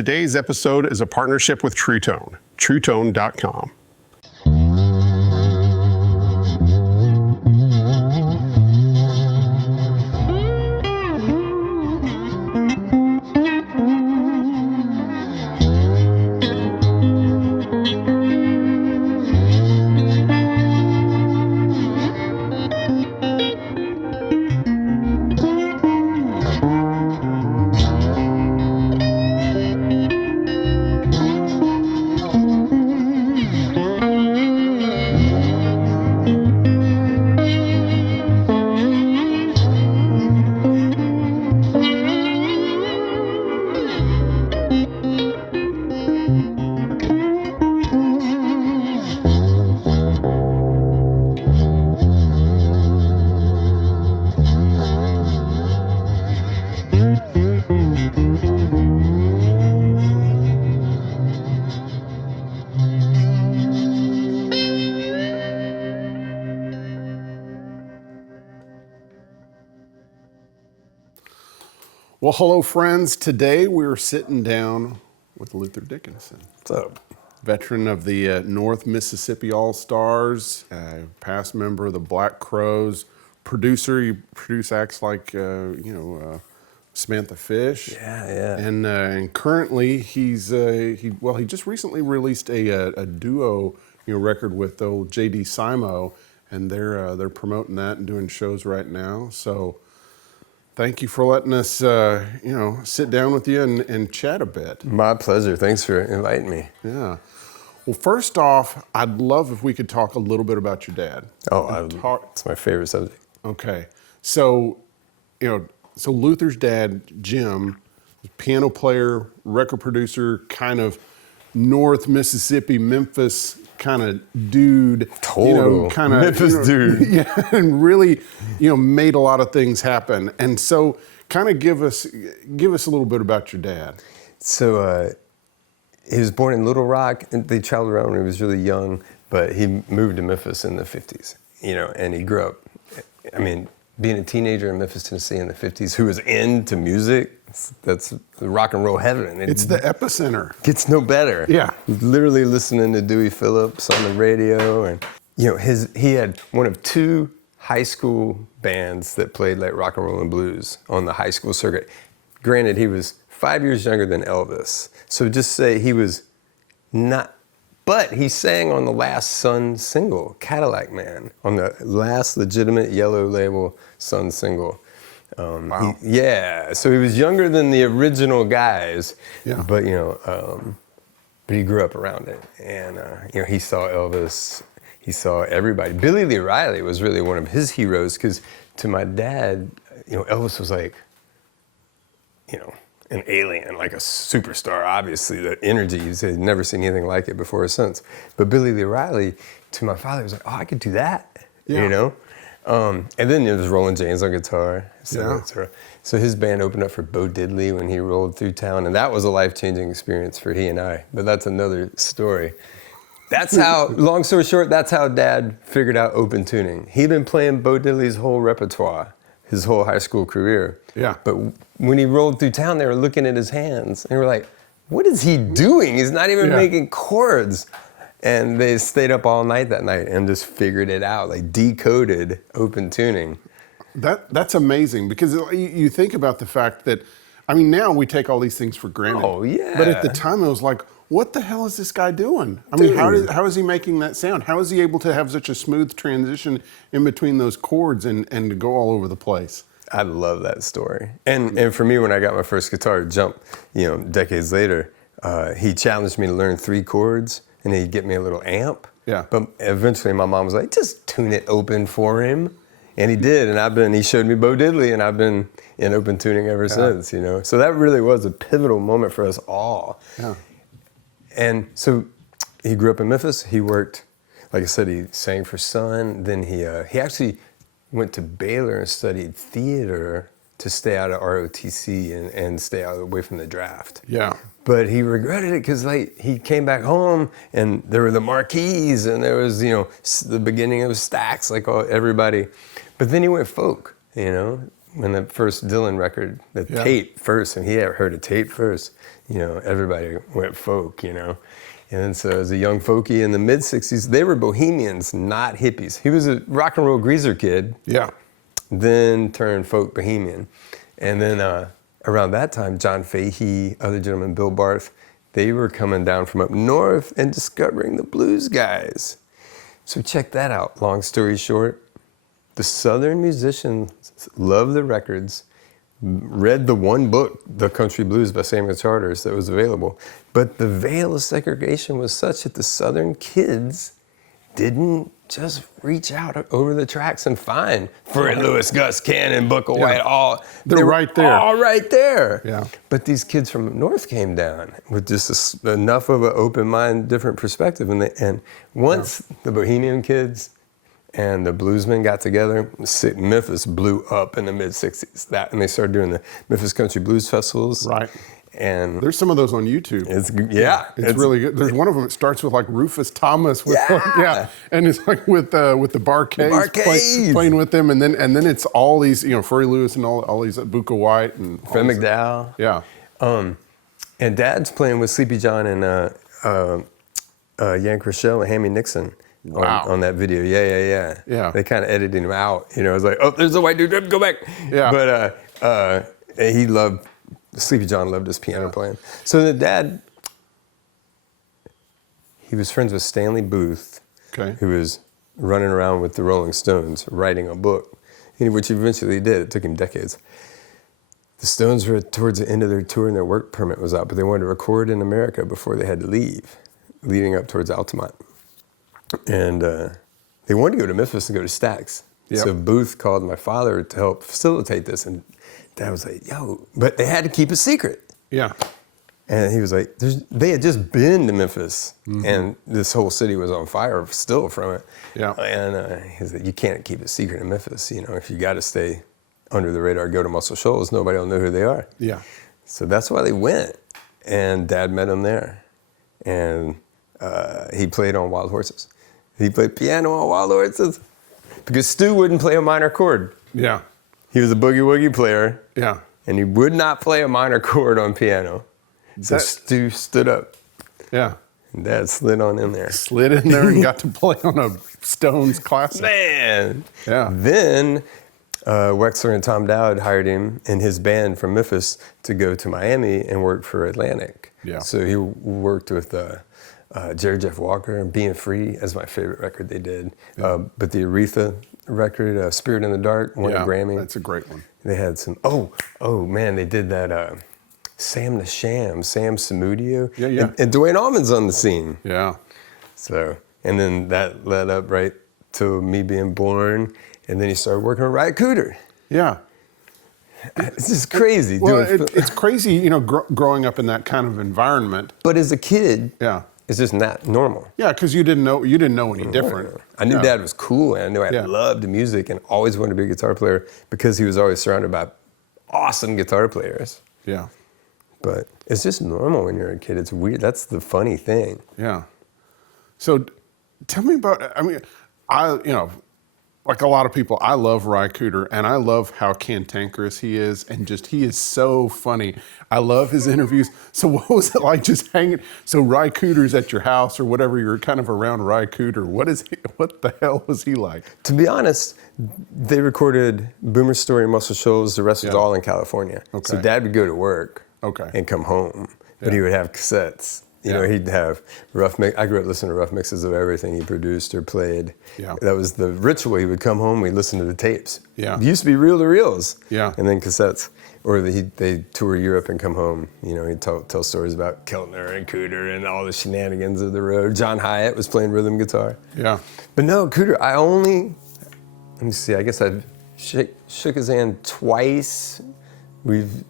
Today's episode is a partnership with TrueTone, TrueTone.com. Well, hello, friends. Today we're sitting down with Luther Dickinson. What's up? Veteran of the North Mississippi Allstars, past member of the Black Crowes, producer. You produce acts like, Samantha Fish. Yeah. And currently he just recently released a duo record with old JD Simo, and they're promoting that and doing shows right now. So thank you for letting us, sit down with you and chat a bit. My pleasure. Thanks for inviting me. Yeah. Well, first off, I'd love if we could talk a little bit about your dad. It's my favorite subject. Okay. So Luther's dad, Jim, piano player, record producer, kind of North Mississippi, Memphis kind of dude. Total Memphis dude. Yeah, and really, made a lot of things happen. And so kind of give us a little bit about your dad. So he was born in Little Rock. They traveled around when he was really young, but he moved to Memphis in the 50s, and he grew up, being a teenager in Memphis, Tennessee in the 50s who was into music. That's rock and roll heaven. It's the epicenter. Gets no better. Yeah. Literally listening to Dewey Phillips on the radio. And, he had one of two high school bands that played like rock and roll and blues on the high school circuit. Granted, he was 5 years younger than Elvis. So just say he was not, but he sang on the last Sun single, Cadillac Man, on the last legitimate Yellow Label Sun single. Wow. So he was younger than the original guys, yeah. But he grew up around it, and he saw Elvis, he saw everybody. Billy Lee Riley was really one of his heroes, because to my dad, Elvis was like, an alien, like a superstar. Obviously, the energy, he'd never seen anything like it before or since. But Billy Lee Riley, to my father, was like, oh, I could do that, And then there was Roland James on guitar. So his band opened up for Bo Diddley when he rolled through town, and that was a life-changing experience for he and I. But that's another story. That's how, long story short, that's how Dad figured out open tuning. He'd been playing Bo Diddley's whole repertoire, his whole high school career. Yeah. But when he rolled through town, they were looking at his hands, and they were like, what is he doing? He's not even making chords. And they stayed up all night that night and just figured it out, like decoded open tuning. That's amazing, because you think about the fact that, now we take all these things for granted. Oh, yeah. But at the time it was like, what the hell is this guy doing? How is he making that sound? How is he able to have such a smooth transition in between those chords and to go all over the place? I love that story. And for me, when I got my first guitar, Jump, decades later, he challenged me to learn 3 chords, and he'd get me a little amp. Yeah. But eventually my mom was like, just tune it open for him. And he did, and he showed me Bo Diddley, and I've been in open tuning ever since, So that really was a pivotal moment for us all. Yeah. And so he grew up in Memphis. He worked, like I said, he sang for Sun. Then he actually went to Baylor and studied theater to stay out of ROTC and stay out away from the draft. Yeah. But he regretted it because he came back home and there were the Marquis and there was, the beginning of Stax, like everybody. But then he went folk, when the first Dylan record, the Yeah. tape first, and he had heard a tape first, you know, everybody went folk, you know. And then so as a young folkie in the mid-'60s, they were bohemians, not hippies. He was a rock and roll greaser kid, Yeah. then turned folk bohemian. And then around that time, John Fahey, other gentlemen, Bill Barth, they were coming down from up north and discovering the blues guys. So check that out. Long story short, the Southern musicians loved the records, read the one book, The Country Blues by Samuel Charters, that was available. But the veil of segregation was such that the Southern kids didn't just reach out over the tracks and find Fred Lewis, Gus Cannon, Booker White, all. They're right there. All right there. Yeah. But these kids from North came down with just enough of an open mind, different perspective. And once the Bohemian kids and the bluesmen got together, Memphis blew up in the mid-'60s. And they started doing the Memphis Country Blues Festivals. Right. And There's some of those on YouTube. it's really good. There's one of them that starts with like Rufus Thomas with Yeah. and it's like with the Barcades playing with them, and then it's all these, you know, Furry Lewis and all these Booker White and Fred McDowell. Yeah. And Dad's playing with Sleepy John and Yank Rochelle and Hammy Nixon on that video. Yeah. They kind of edited him out. You know, it was like, oh, there's a white dude, go back. Yeah. But he loved, Sleepy John loved his piano playing. So the dad, he was friends with Stanley Booth, who was running around with the Rolling Stones writing a book, which he eventually did. It took him decades. The Stones were towards the end of their tour and their work permit was out, but they wanted to record in America before they had to leave, leading up towards Altamont. And they wanted to go to Memphis and go to Stax. Yep. So Booth called my father to help facilitate this, and Dad was like, yo, but they had to keep it secret. Yeah. And he was like, they had just been to Memphis, and this whole city was on fire still from it. Yeah. And he was like, you can't keep it secret in Memphis. You know, if you got to stay under the radar, go to Muscle Shoals, nobody will know who they are. Yeah. So that's why they went. And Dad met him there. And he played on Wild Horses. He played piano on Wild Horses because Stu wouldn't play a minor chord. Yeah. He was a boogie woogie player. Yeah. And he would not play a minor chord on piano. So Stu stood up. Yeah. And Dad slid on in there. Slid in there and got to play on a Stones classic. Man. Yeah. Then Wexler and Tom Dowd hired him and his band from Memphis to go to Miami and work for Atlantic. Yeah. So he worked with Jerry Jeff Walker and Being Free as my favorite record they did. Yeah. But the Aretha record, Spirit in the Dark, won a Grammy. That's a great one. They had some, oh man, they did that Sam the Sham, Sam Samudio. Yeah. And Dwayne Allman's on the scene. Yeah. So, and then that led up right to me being born. And then he started working with Ry Cooder. Yeah. It's just crazy. Well, it's crazy, you know, growing up in that kind of environment. But as a kid, Yeah. it's just not normal. Yeah, because you didn't know any different. I knew Yeah. Dad was cool, and I knew I loved music and always wanted to be a guitar player because he was always surrounded by awesome guitar players. Yeah. But it's just normal when you're a kid. It's weird. That's the funny thing. Yeah. So tell me about, I mean, like a lot of people, I love Ry Cooder, and I love how cantankerous he is, and he is so funny. I love his interviews. So what was it like just hanging? So Ry Cooder's at your house or whatever, you're kind of around Ry Cooder. What the hell was he like? To be honest, they recorded Boomer Story and Muscle Shoals. The rest was all in California. Okay. So Dad would go to work Okay. and come home, but he would have cassettes. You know, he'd have rough mix. I grew up listening to rough mixes of everything he produced or played. Yeah. That was the ritual. He would come home, we'd listen to the tapes. Yeah. It used to be reel to reels. Yeah. And then cassettes. Or they'd tour Europe and come home. You know, he'd tell stories about Keltner and Cooder and all the shenanigans of the road. John Hyatt was playing rhythm guitar. Yeah. But no, Cooder, let me see, I guess I've shook his hand twice. We've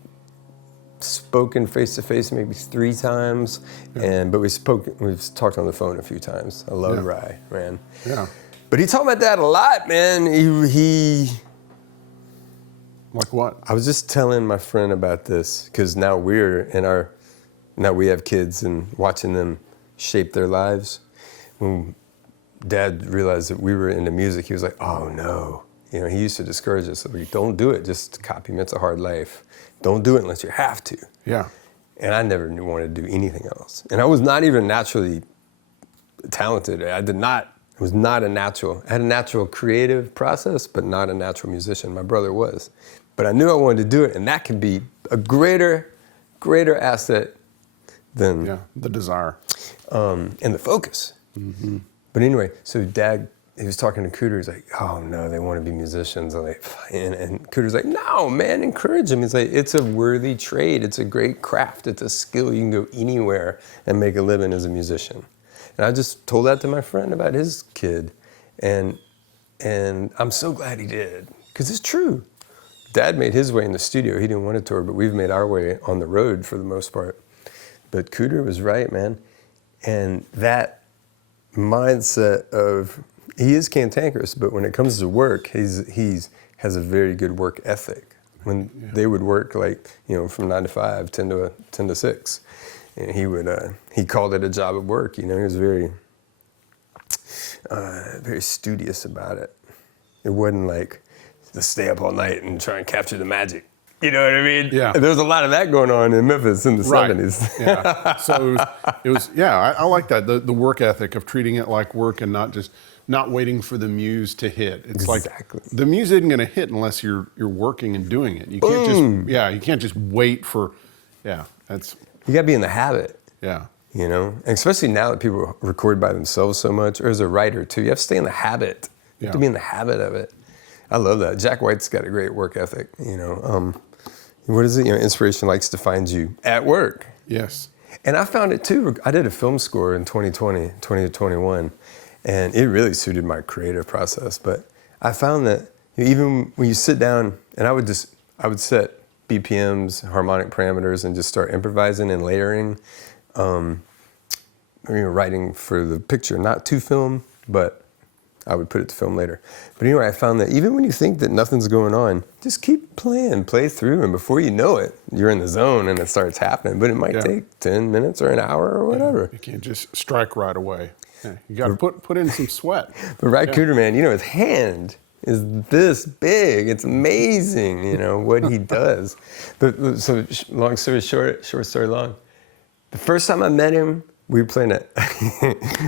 spoken face to face maybe 3 times, but we've talked on the phone a few times. I love Ry, man. Yeah. But he talked about that a lot, man. He Like what? I was just telling my friend about this because now we have kids and watching them shape their lives. When Dad realized that we were into music, he was like, "Oh no, You know, he used to discourage us. Like, don't do it. Just copy him. It's a hard life. Don't do it unless you have to. Yeah. And I never wanted to do anything else. And I was not even naturally talented. It was not a natural. I had a natural creative process, but not a natural musician. My brother was. But I knew I wanted to do it, and that could be a greater asset than the desire. And the focus. Mm-hmm. But anyway, so Dad, he was talking to Cooter. He's like, oh no, they want to be musicians. I'm like, and Cooter's like, no, man, encourage them. He's like, it's a worthy trade. It's a great craft. It's a skill. You can go anywhere and make a living as a musician. And I just told that to my friend about his kid. And I'm so glad he did, because it's true. Dad made his way in the studio. He didn't want to tour, but we've made our way on the road for the most part. But Cooter was right, man. And that mindset of, he is cantankerous, but when it comes to work, he's has a very good work ethic. When they would work like, you know, from 9 to 5, 10 to 6. And he called it a job at work. You know, he was very studious about it. It wasn't like to stay up all night and try and capture the magic. You know what I mean? Yeah. There was a lot of that going on in Memphis in the 70s. Yeah. So it was I like that. The work ethic of treating it like work and not waiting for the muse to hit. It's Exactly. like the muse isn't going to hit unless you're working and doing it. You can't you can't just wait for, that's. You got to be in the habit. Yeah. You know, and especially now that people record by themselves so much, or as a writer too, you have to stay in the habit. You have to be in the habit of it. I love that. Jack White's got a great work ethic. You know, what is it? You know, inspiration likes to find you at work. Yes. And I found it too. I did a film score in 2020 to 21, and it really suited my creative process. But I found that even when you sit down, and I would set BPMs, harmonic parameters, and just start improvising and layering, writing for the picture, not to film, but I would put it to film later. But anyway, I found that even when you think that nothing's going on, just keep playing, play through, and before you know it, you're in the zone and it starts happening. But it might take 10 minutes or an hour or whatever. You can't just strike right away. Yeah. You got to put in some sweat. But Cooter, man, you know, his hand is this big. It's amazing, you know, what he does. But so long story short story long. The first time I met him, we were playing at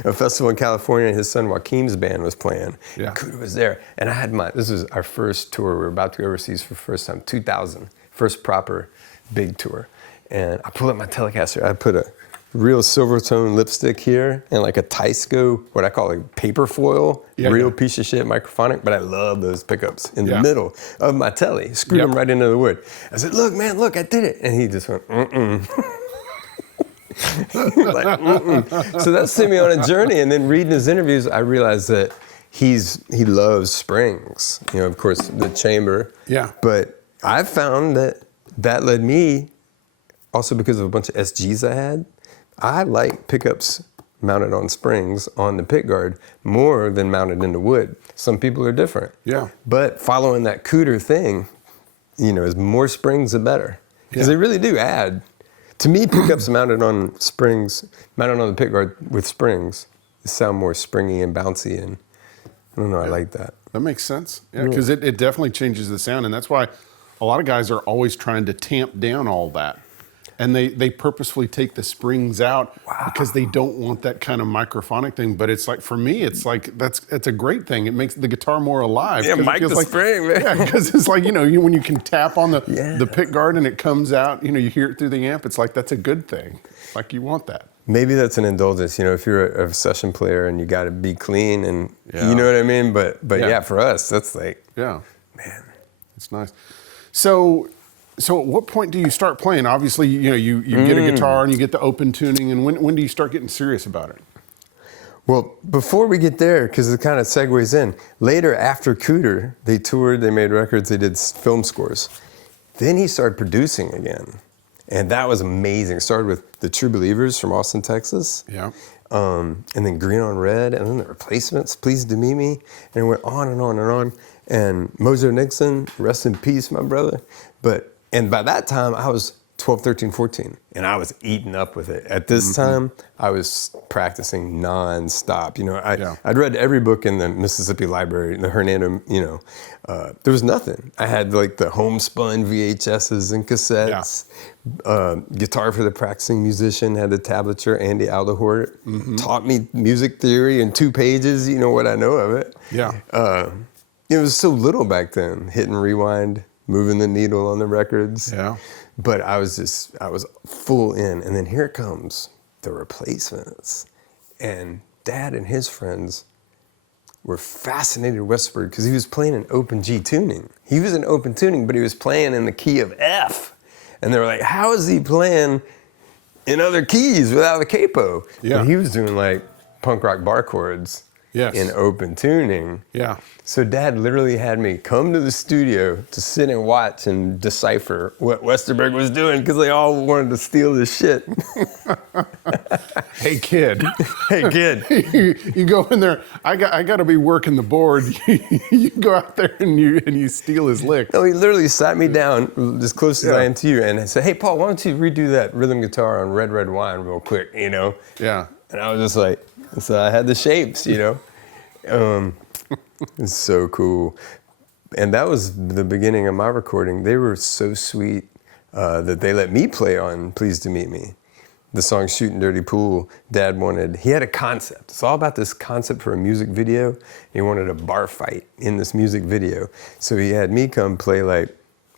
a festival in California, and his son Joaquin's band was playing. Yeah. Cooter was there. And I had this was our first tour. We were about to go overseas for the first time, 2000, first proper big tour. And I pulled up my Telecaster. I put a real Silvertone lipstick here and like a Teisco, what I call a paper foil, piece of shit microphonic, but I love those pickups in the middle of my telly. Screwed them right into the wood. I said, look, man, look, I did it. And he just went, like, So that sent me on a journey. And then reading his interviews, I realized that he loves Springs. You know, of course, the chamber. Yeah. But I found that led me, also because of a bunch of SGs I had, I like pickups mounted on springs on the pickguard more than mounted into wood. Some people are different. Yeah. But following that Cooter thing, you know, is more springs the better. Because they really do add. To me, pickups mounted on springs, mounted on the pickguard with springs, sound more springy and bouncy, and I don't know, I like that. That makes sense. Yeah, because it definitely changes the sound, and that's why a lot of guys are always trying to tamp down all that. And they purposefully take the springs out because they don't want that kind of microphonic thing. But it's like, for me, it's like, that's a great thing. It makes the guitar more alive. Yeah, mic the spring, man. Yeah, because it's like, you know, when you can tap on the pick guard and it comes out, you know, you hear it through the amp, it's like, that's a good thing. Like, you want that. Maybe that's an indulgence, you know, if you're a session player and you got to be clean and you know what I mean? But for us, that's like, man. It's nice. So at what point do you start playing? Obviously, you know, you get a guitar and you get the open tuning, and when do you start getting serious about it? Well, before we get there, because it kind of segues in, later after Cooter, they toured, they made records, they did film scores. Then he started producing again. And that was amazing. It started with the True Believers from Austin, Texas. Yeah. And then Green on Red, and then the Replacements, Please Do Me, and it went on and on and on. And Mojo Nixon, rest in peace, my brother. And by that time, I was 12, 13, 14, and I was eating up with it. At this time, I was practicing nonstop. You know, I'd read every book in the Mississippi Library, the Hernando, there was nothing. I had like the homespun VHSs and cassettes, Guitar for the Practicing Musician, had the tablature, Andy Aldahort, taught me music theory in 2 pages, you know what I know of it. Yeah. It was so little back then, hit and rewind, moving the needle on the records. Yeah. But I was full in. And then here comes the Replacements. And Dad and his friends were fascinated with Westward because he was playing in open G tuning. He was in open tuning, but he was playing in the key of F. And they were like, how is he playing in other keys without a capo? Yeah. But he was doing like punk rock bar chords in open tuning. Yeah. So Dad literally had me come to the studio to sit and watch and decipher what Westerberg was doing because they all wanted to steal his shit. Hey kid. Hey kid. you go in there. I got to be working the board. You go out there and you steal his lick. No, he literally sat me down as close as I am to you and said, "Hey Paul, why don't you redo that rhythm guitar on Red Red Wine real quick?" You know. Yeah. And I was just like, so I had the shapes, you know. It's so cool. And that was the beginning of my recording. They were so sweet that they let me play on Pleased to Meet Me. The song Shootin' Dirty Pool, Dad he had a concept. It's all about this concept for a music video. He wanted a bar fight in this music video. So he had me come play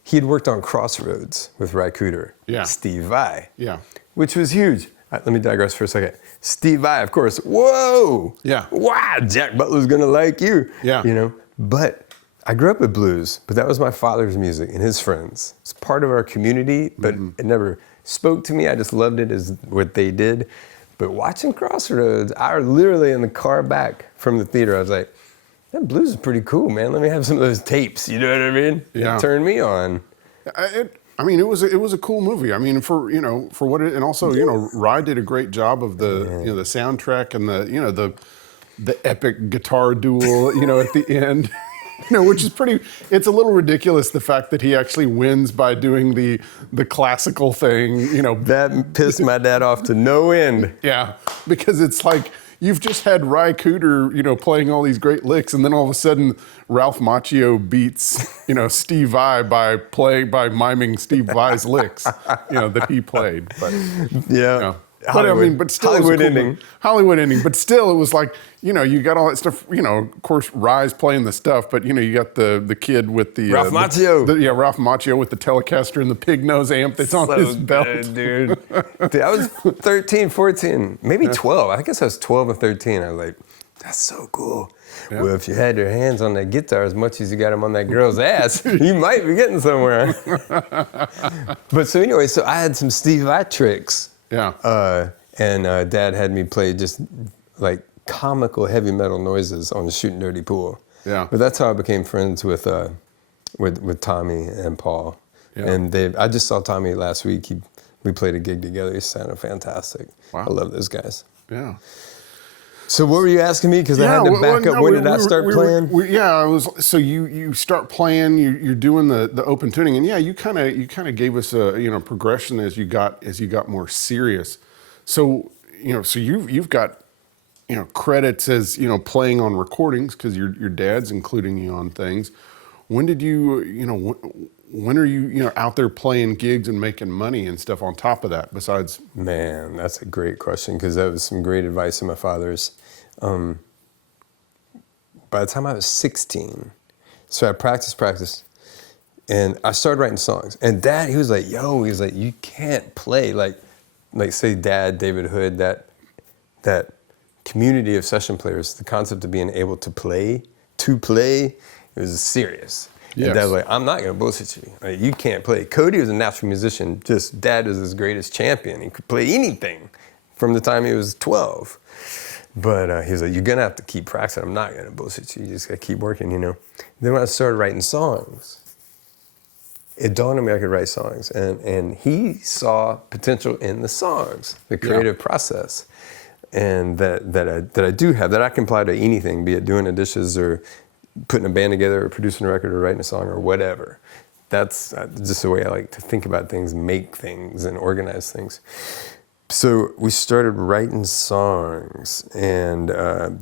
he'd worked on Crossroads with Ry Cooder, Steve Vai, which was huge. Let me digress for a second. Steve Vai, of course, whoa! Yeah. Wow, Jack Butler's gonna like you. Yeah. You know, but I grew up with blues, but that was my father's music and his friends. It's part of our community, but it never spoke to me. I just loved it as what they did. But watching Crossroads, I was literally in the car back from the theater. I was like, that blues is pretty cool, man. Let me have some of those tapes. You know what I mean? Yeah. It turned me on. It was a cool movie. I mean, for what it, and also Ry did a great job of the the soundtrack and the epic guitar duel at the end. Which is it's a little ridiculous, the fact that he actually wins by doing the classical thing, That pissed my dad off to no end. Yeah, because it's like, you've just had Ry Cooder, playing all these great licks, and then all of a sudden Ralph Macchio beats, Steve Vai by miming Steve Vai's licks, that he played. But Hollywood. But still, Hollywood ending. Hollywood ending. But still, it was like, you got all that stuff. Of course, Ry's playing the stuff, but you got the kid with the Ralph Macchio. Ralph Macchio with the Telecaster and the pig nose amp that's on his belt. Good, dude. I was 13, 14, maybe 12. I guess I was 12 or 13. I was like, that's so cool. Yeah. Well, if you had your hands on that guitar as much as you got them on that girl's ass, you might be getting somewhere. But so anyway, I had some Steve Vai tricks. Yeah. And Dad had me play just like comical heavy metal noises on the Shootin' Dirty Pool. Yeah. But that's how I became friends with Tommy and Paul. Yeah. And I just saw Tommy last week. We played a gig together. He sounded fantastic. Wow. I love those guys. Yeah. So what were you asking me? Because I had to back up. When did I start playing? So you start playing. You're doing the open tuning, and you kind of gave us a progression as you got more serious. So you've got credits as playing on recordings because your dad's including you on things. When did when are you out there playing gigs and making money and stuff on top of that? Besides, man, that's a great question because that was some great advice of my father's. By the time I was 16, so I practiced, and I started writing songs. And Dad, he was like, you can't play like say Dad, David Hood, that community of session players. The concept of being able to play, it was serious. Yes. And Dad was like, I'm not gonna bullshit you. Like, you can't play. Cody was a natural musician. Just Dad was his greatest champion. He could play anything from the time he was 12. But he was like, you're gonna have to keep practicing. I'm not gonna bullshit you. You just gotta keep working, Then when I started writing songs, it dawned on me I could write songs. And he saw potential in the songs, the creative process. And that I do have, that I can apply to anything, be it doing the dishes or putting a band together or producing a record or writing a song or whatever. that's just the way I like to think about things, make things, and organize things. So we started writing songs, and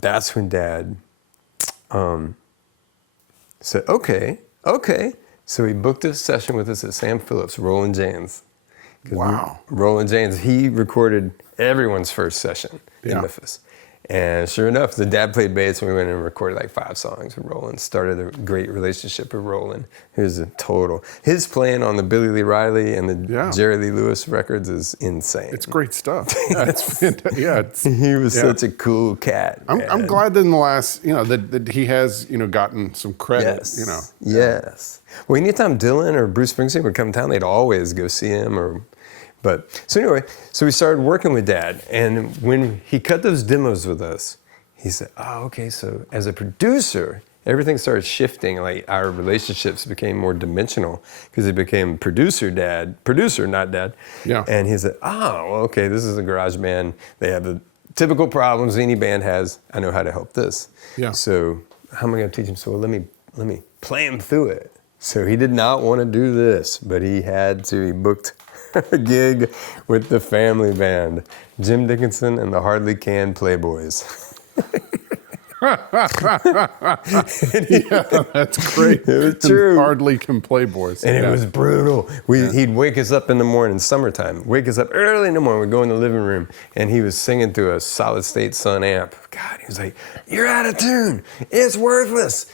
that's when Dad said, okay. So he booked a session with us at Sam Phillips, Roland James. Wow. Roland James, he recorded everyone's first session in Memphis. And sure enough, the Dad played bass, and we went and recorded like 5 songs with Roland. Started a great relationship with Roland. His playing on the Billy Lee Riley and the Jerry Lee Lewis records is insane. It's great stuff. It's fantastic. He was such a cool cat. I'm glad that in the last, that he has, gotten some credit, Yes. Well, anytime Dylan or Bruce Springsteen would come to town, they'd always go see him so anyway, so we started working with Dad, and when he cut those demos with us, he said, oh, okay, so as a producer, everything started shifting, like our relationships became more dimensional, because it became producer, not Dad. Yeah. And he said, oh, well, okay, this is a garage band. They have the typical problems any band has. I know how to help this. Yeah. So how am I gonna teach him? So let me play him through it. So he did not want to do this, but he had to. He booked a gig with the family band, Jim Dickinson and the Hardly Canned Playboys. That's great. It was true. Hardly Can Playboys. And it was brutal. He'd wake us up in the morning, summertime, wake us up early in the morning. We'd go in the living room, and he was singing through a solid state Sun amp. God, he was like, "You're out of tune. It's worthless."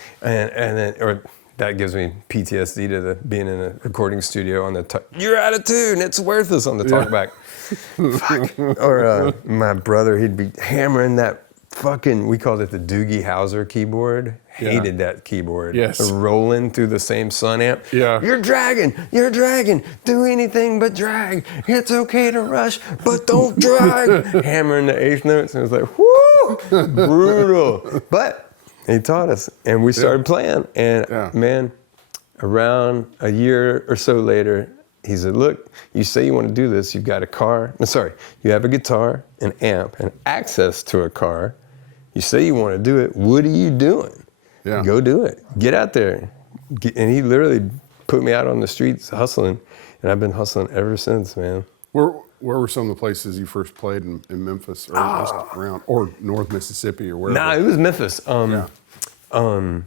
That gives me PTSD to being in a recording studio on the you're out of tune, it's worthless on the talkback. Fuck. Or my brother, he'd be hammering that we called it the Doogie Howser keyboard. Hated that keyboard. Yes. Rolling through the same Sun amp. Yeah. You're dragging, do anything but drag. It's okay to rush, but don't drag. Hammering the 8th notes, and it was like, whoo, brutal. But he taught us, and we started playing. And man, around a year or so later, he said, look, you say you want to do this, you've got you have a guitar, an amp, and access to a car. You say you want to do it, what are you doing? Yeah. Go do it. Get out there. And he literally put me out on the streets hustling, and I've been hustling ever since, man. Where were some of the places you first played in Memphis or just around, or North Mississippi or wherever? Nah, it was Memphis. I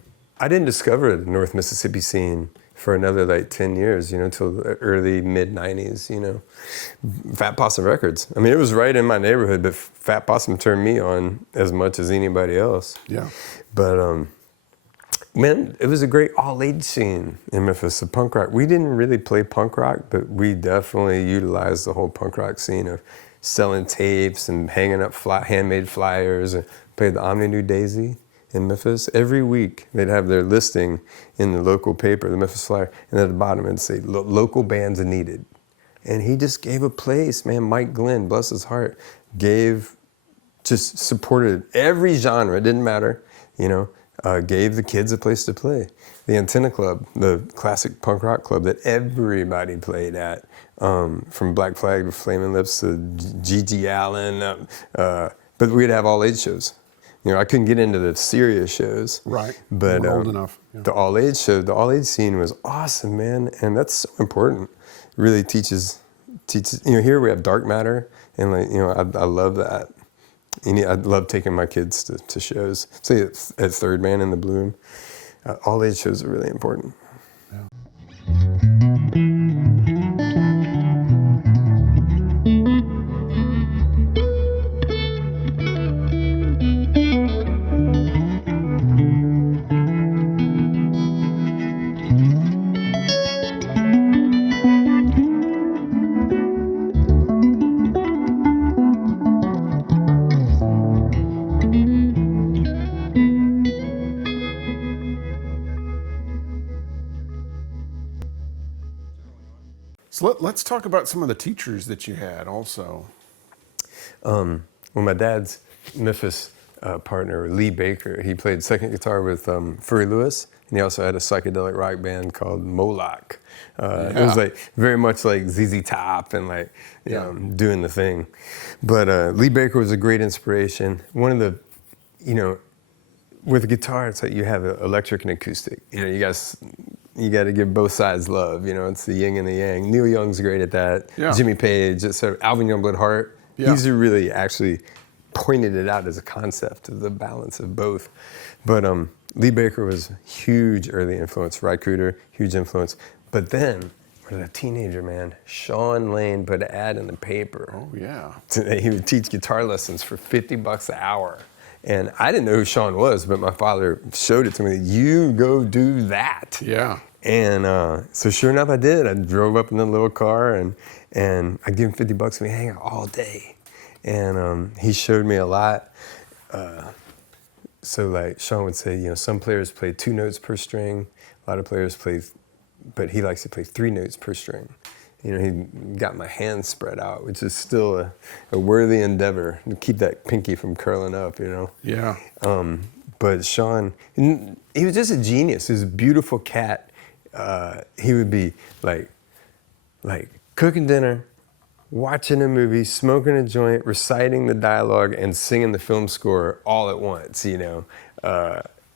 didn't discover the North Mississippi scene for another like 10 years, till the early mid-90s, Fat Possum Records. I mean, it was right in my neighborhood, but Fat Possum turned me on as much as anybody else. Yeah. But man, it was a great all-age scene in Memphis, the punk rock. We didn't really play punk rock, but we definitely utilized the whole punk rock scene of selling tapes and hanging up handmade flyers, and played the Omni New Daisy in Memphis. Every week they'd have their listing in the local paper, the Memphis Flyer, and at the bottom it'd say, local bands needed. And he just gave a place, man. Mike Glenn, bless his heart, just supported every genre, it didn't matter, gave the kids a place to play. The Antenna Club, the classic punk rock club that everybody played at, from Black Flag to Flaming Lips to G.G. Allen, but we'd have all-age shows. I couldn't get into the serious shows. Right. But old enough. Yeah. The all-age show, the all-age scene was awesome, man. And that's so important. It really teaches, here we have dark matter, and I love that. I love taking my kids to shows. Say at Third Man in the Bloom. All-age shows are really important. Yeah. So let's talk about some of the teachers that you had also. Well, my dad's Memphis partner, Lee Baker, he played second guitar with Furry Lewis, and he also had a psychedelic rock band called Moloch. It was like very much like ZZ Top and doing the thing. But Lee Baker was a great inspiration. One of the, with a guitar, it's like you have electric and acoustic. You guys you got to give both sides love. You know, it's the yin and the yang. Neil Young's great at that. Yeah. Jimmy Page, so Alvin Youngblood Hart. Yeah. These are really actually pointed it out as a concept of the balance of both. But Lee Baker was huge early influence. Ry Cooder, huge influence. But then, when I was a teenager, man, Sean Lane put an ad in the paper. Oh, yeah. He would teach guitar lessons for $50 an hour. And I didn't know who Sean was, but my father showed it to me. You go do that. Yeah. And so sure enough, I did. I drove up in the little car, and I give him $50 and we hang out all day. And he showed me a lot. So like Sean would say, you know, some players play 2 notes per string. A lot of players play, but he likes to play 3 notes per string. You know, he got my hands spread out, which is still a worthy endeavor to keep that pinky from curling up, you know? Yeah. But Sean, he was just a genius. He was a beautiful cat. He would be like cooking dinner, watching a movie, smoking a joint, reciting the dialogue, and singing the film score all at once, you know?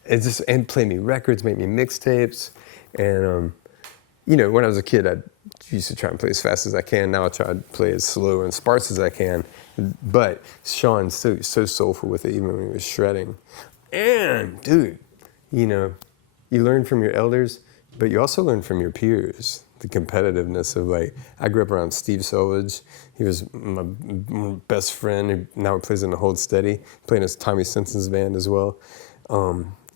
And play me records, make me mixtapes. And, you know, when I was a kid, I used to try and play as fast as I can. Now I try to play as slow and sparse as I can. But Sean's so soulful with it, even when he was shredding. And, dude, you know, you learn from your elders, but you also learn from your peers. The competitiveness of, like, I grew up around Steve Solage. He was my best friend, who now plays in the Hold Steady, playing as Tommy Simpson's band as well.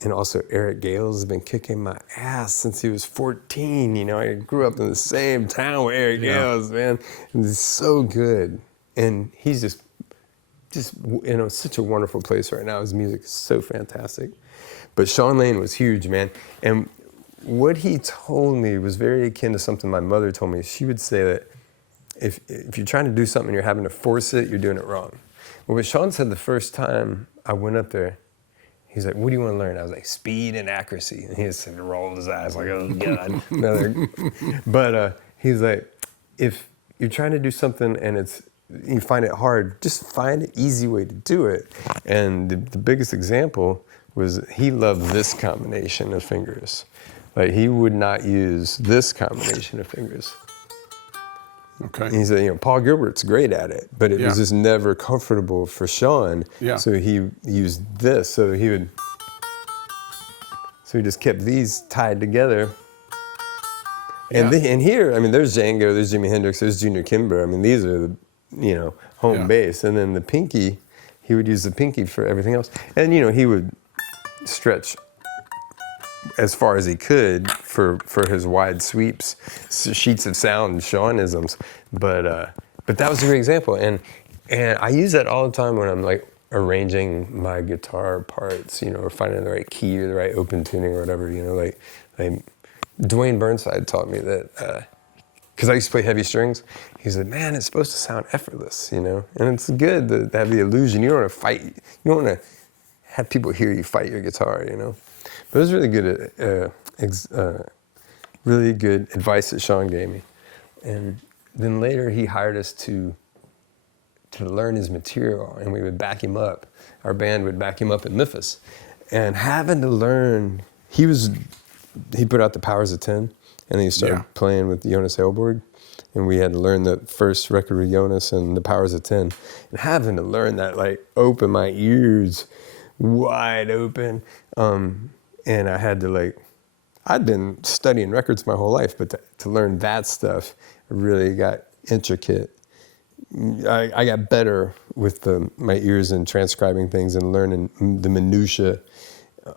And also Eric Gales has been kicking my ass since he was 14. You know, I grew up in the same town with Eric Gales, man. And he's so good. And he's just, you know, such a wonderful place right now. His music is so fantastic. But Sean Lane was huge, man. And what he told me was very akin to something my mother told me. She would say that if you're trying to do something and you're having to force it, you're doing it wrong. Well, what Sean said the first time I went up there, he's like, what do you want to learn? I was like, speed and accuracy. And he just rolled his eyes like, oh, God. But he's like, if you're trying to do something and you find it hard, just find an easy way to do it. And the biggest example was he loved this combination of fingers. Like, he would not use this combination of fingers. Okay. And he said, you know, Paul Gilbert's great at it, but it was just never comfortable for Sean. Yeah. So he used this. So he just kept these tied together. And and here, I mean, there's Django, there's Jimi Hendrix, there's Junior Kimber. I mean, these are the, you know, home base. And then the pinky, he would use the pinky for everything else. And, you know, he would stretch as far as he could for his wide sweeps, sheets of sound, Seanisms. But that was a great example. And I use that all the time when I'm like arranging my guitar parts, you know, or finding the right key or the right open tuning or whatever, you know, like Dwayne Burnside taught me that, because I used to play heavy strings. He said, man, it's supposed to sound effortless, you know? And it's good to have the illusion. You don't want to fight. You don't want to have people hear you fight your guitar, you know? But it was really good advice that Sean gave me. And then later he hired us to learn his material, and we would back him up. Our band would back him up in Memphis. And having to learn, he put out the Powers of 10, and then he started playing with Jonas Hellborg. And we had to learn the first record with Jonas and the Powers of 10. And having to learn that, like, opened my ears wide open. And I had to, like, I'd been studying records my whole life, but to learn that stuff really got intricate. I got better with my ears and transcribing things and learning the minutia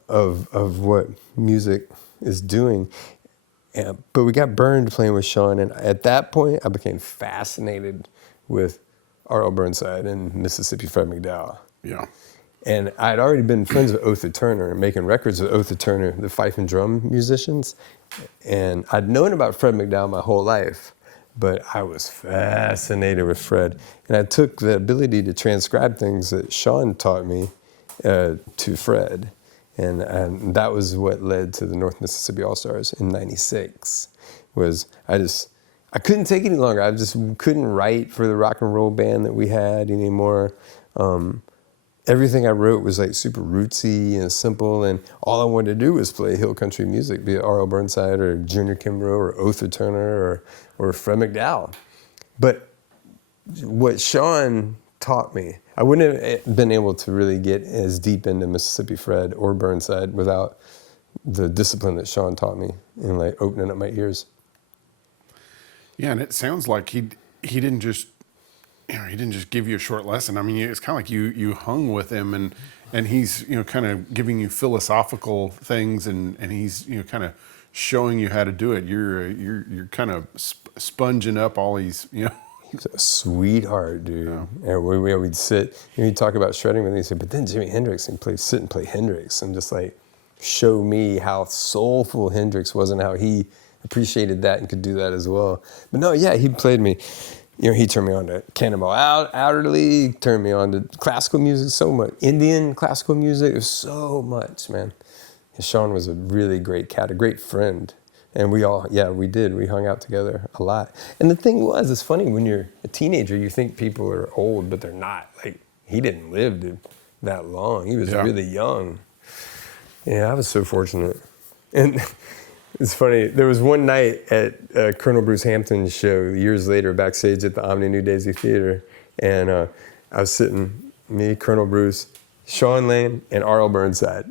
of what music is doing. But we got burned playing with Sean, and at that point, I became fascinated with R.L. Burnside and Mississippi Fred McDowell. Yeah. And I'd already been friends with Otha Turner and making records with Otha Turner, the fife and drum musicians. And I'd known about Fred McDowell my whole life, but I was fascinated with Fred. And I took the ability to transcribe things that Sean taught me to Fred. And that was what led to the North Mississippi Allstars in '96. I couldn't take it any longer. I just couldn't write for the rock and roll band that we had anymore. everything I wrote was like super rootsy and simple, and all I wanted to do was play hill country music, be it R.L. Burnside or Junior Kimbrough or Other Turner or Fred McDowell. But what Sean taught me, I wouldn't have been able to really get as deep into Mississippi Fred or Burnside without the discipline that Sean taught me and like opening up my ears. Yeah, and it sounds like he didn't just he didn't just give you a short lesson. I mean, it's kind of like you hung with him, and he's kind of giving you philosophical things, and he's kind of showing you how to do it. You're kind of sponging up all these He's a sweetheart, dude. Yeah. And we'd sit, he'd talk about shredding with me, and he'd say, but then Jimi Hendrix, and sit and play Hendrix, and just like show me how soulful Hendrix was and how he appreciated that and could do that as well. But no, yeah, he played me. He turned me on to Cannonball Adderley, turned me on to classical music so much. Indian classical music, there's so much, man. And Sean was a really great cat, a great friend. And we hung out together a lot. And the thing was, it's funny, when you're a teenager, you think people are old, but they're not. Like, he didn't live that long. He was really young. Yeah, I was so fortunate. And it's funny, there was one night at Colonel Bruce Hampton's show years later backstage at the Omni New Daisy Theater, and I was sitting, me, Colonel Bruce, Sean Lane, and R.L. Burnside.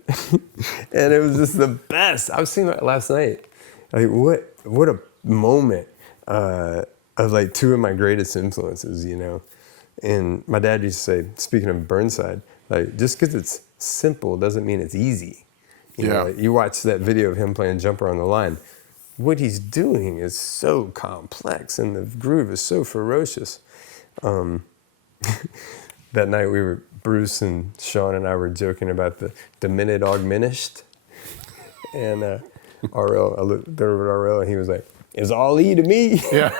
And it was just the best. I was seeing that last night. Like, what a moment of like two of my greatest influences, And my dad used to say, speaking of Burnside, like, just because it's simple doesn't mean it's easy. You know, like, you watch that video of him playing Jumper on the Line. What he's doing is so complex, and the groove is so ferocious. That night Bruce and Sean and I were joking about the diminished augmented, and RL, I looked over at RL, and he was like, "It's all E to me." Yeah.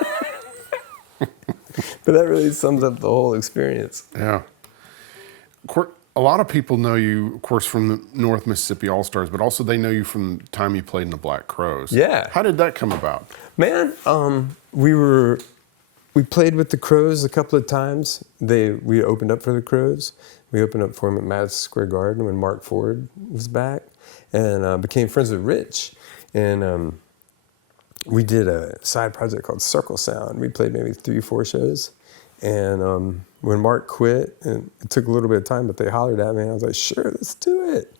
But that really sums up the whole experience. Yeah. A lot of people know you, of course, from the North Mississippi Allstars, but also they know you from the time you played in the Black Crowes. Yeah. How did that come about? Man, we played with the Crows a couple of times. We opened up for the Crows. We opened up for them at Madison Square Garden when Mark Ford was back, and became friends with Rich. And we did a side project called Circle Sound. We played maybe 3 or 4 shows. And when Mark quit, and it took a little bit of time, but they hollered at me, and I was like, sure, let's do it.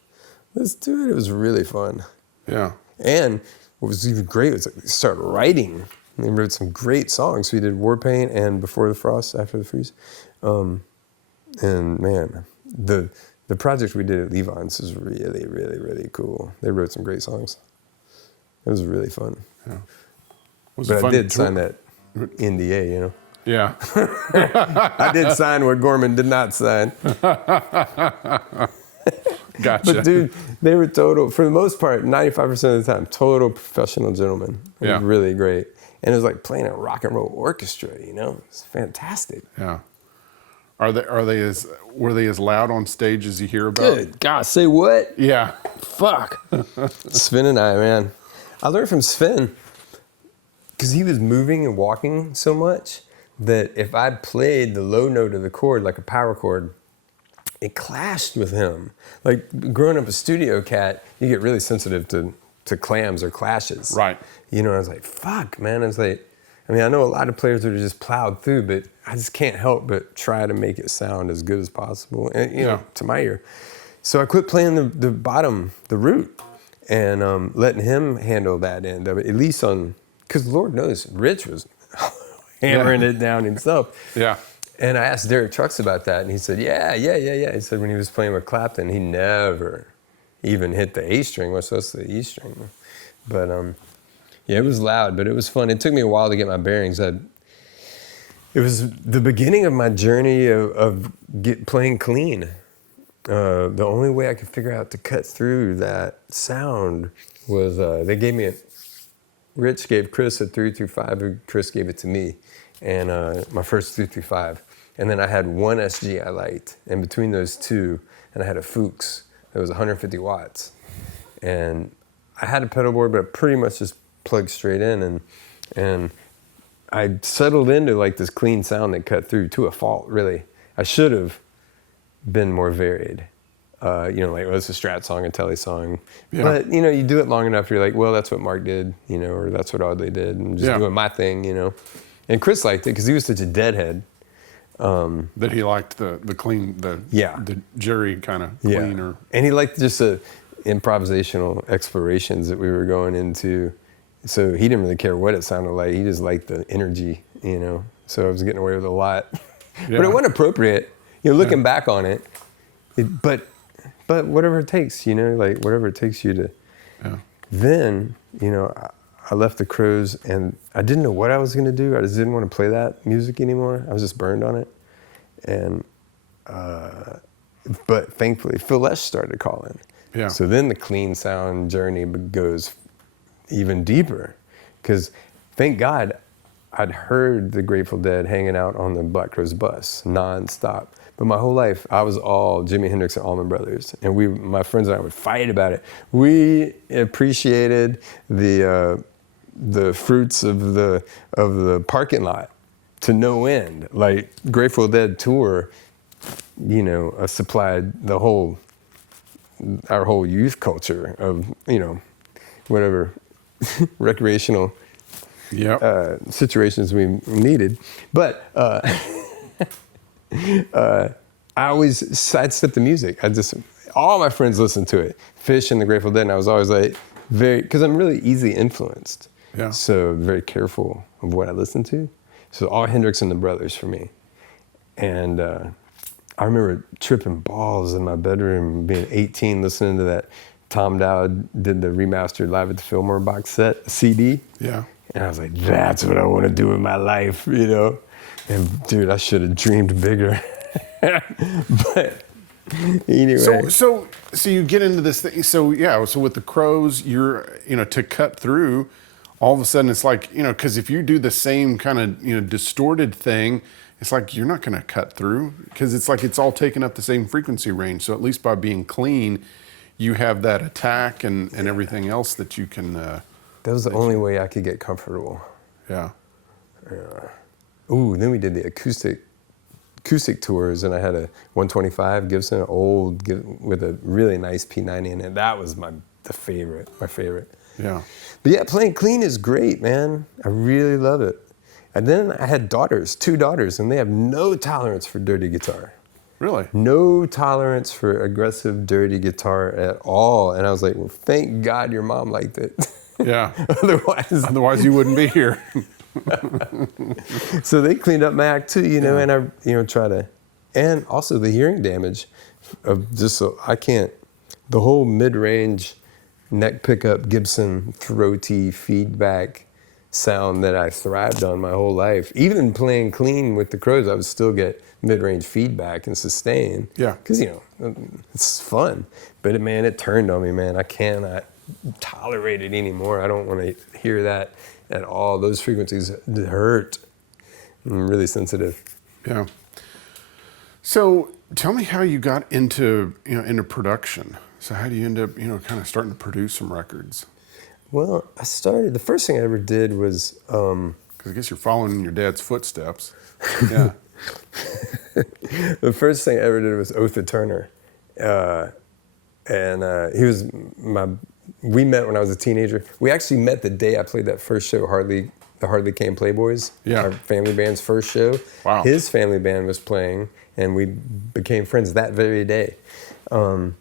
Let's do it. It was really fun. Yeah. And what was even great was like we started writing. And they wrote some great songs. We did War Paint and Before the Frost, After the Freeze. And man, the project we did at Levon's is really, really, really cool. They wrote some great songs. It was really fun. Yeah. But I did sign that NDA, Yeah. I did sign what Gorman did not sign. Gotcha. But dude, they were total, for the most part, 95% of the time, total professional gentlemen. It was really great. And it was like playing a rock and roll orchestra, It's fantastic. Yeah. Were they as loud on stage as you hear about? Good God, say what? Yeah. Fuck. Sven and I, man. I learned from Sven, because he was moving and walking so much that if I played the low note of the chord, like a power chord, it clashed with him. Like, growing up a studio cat, you get really sensitive to clams or clashes. Right. I was like, fuck, man. I was like, I know a lot of players that are just plowed through, but I just can't help but try to make it sound as good as possible, and, to my ear. So I quit playing the bottom, the root, and letting him handle that end of it, at least because Lord knows, Rich was hammering it down himself. Yeah. And I asked Derek Trucks about that, and he said, yeah. He said when he was playing with Clapton, he never even hit the A string, much less the E string. But it was loud, but it was fun. It took me a while to get my bearings. It was the beginning of my journey of playing clean. The only way I could figure out to cut through that sound was they gave me Rich gave Chris a 3-5, and Chris gave it to me, and my first 3-5. And then I had one SG I liked, and between those two, and I had a Fuchs that was 150 watts. And I had a pedal board, but I pretty much just plugged straight in, and I settled into like this clean sound that cut through to a fault, really. I should have been more varied. Like, it's a Strat song, a Telly song. Yeah. But, you do it long enough, you're like, well, that's what Mark did, or that's what Audley did, and just doing my thing, And Chris liked it because he was such a deadhead. That he liked the clean, the Jerry kind of clean. Yeah. And he liked just the improvisational explorations that we were going into. So he didn't really care what it sounded like. He just liked the energy, So I was getting away with a lot. Yeah. But it wasn't appropriate. Looking back on it, but whatever it takes, like whatever it takes you to. Yeah. Then, I left the Crows and I didn't know what I was going to do. I just didn't want to play that music anymore. I was just burned on it. And, but thankfully, Phil Lesh started calling. Yeah. So then the clean sound journey goes even deeper. Because thank God I'd heard the Grateful Dead hanging out on the Black Crowes bus nonstop. But my whole life, I was all Jimi Hendrix and Allman Brothers. And my friends and I would fight about it. We appreciated the fruits of the parking lot to no end. Like Grateful Dead tour, supplied our whole youth culture of, whatever recreational situations we needed. But I always sidestepped the music. All my friends listened to it. Fish and the Grateful Dead, and I was always like, because I'm really easily influenced. Yeah. So very careful of what I listen to. So all Hendrix and the Brothers for me. And I remember tripping balls in my bedroom, being 18, listening to that. Tom Dowd did the remastered Live at the Fillmore box set, CD. Yeah. And I was like, that's what I want to do with my life, And dude, I should have dreamed bigger. But anyway. So you get into this thing. So with the Crows, you're, to cut through, all of a sudden it's like, because if you do the same kind of, distorted thing, it's like you're not going to cut through because it's like it's all taking up the same frequency range. So at least by being clean, you have that attack and everything else that you can. That was the only way I could get comfortable. Yeah. Ooh, then we did the acoustic tours, and I had a 125 Gibson, old with a really nice P90 in it. That was my favorite. Yeah. But yeah, playing clean is great, man. I really love it. And then I had two daughters, and they have no tolerance for dirty guitar. Really? No tolerance for aggressive, dirty guitar at all. And I was like, well, thank God your mom liked it. Yeah. Otherwise you wouldn't be here. So they cleaned up my act too, and I, try to, and also the hearing damage of just so I can't, the whole mid-range neck pickup Gibson throaty feedback sound that I thrived on my whole life. Even playing clean with the Crows, I would still get mid-range feedback and sustain. Yeah. Because, it's fun. But, man, it turned on me, man. I cannot tolerate it anymore. I don't want to hear that at all. Those frequencies hurt. I'm really sensitive. Yeah. So tell me how you got into production. So how do you end up, kind of starting to produce some records? Well, the first thing I ever did was... Because I guess you're following in your dad's footsteps. Yeah. The first thing I ever did was Otha Turner. And he was we met when I was a teenager. We actually met the day I played that first show, the Hardly Came Playboys. Yeah. Our family band's first show. Wow. His family band was playing, and we became friends that very day. And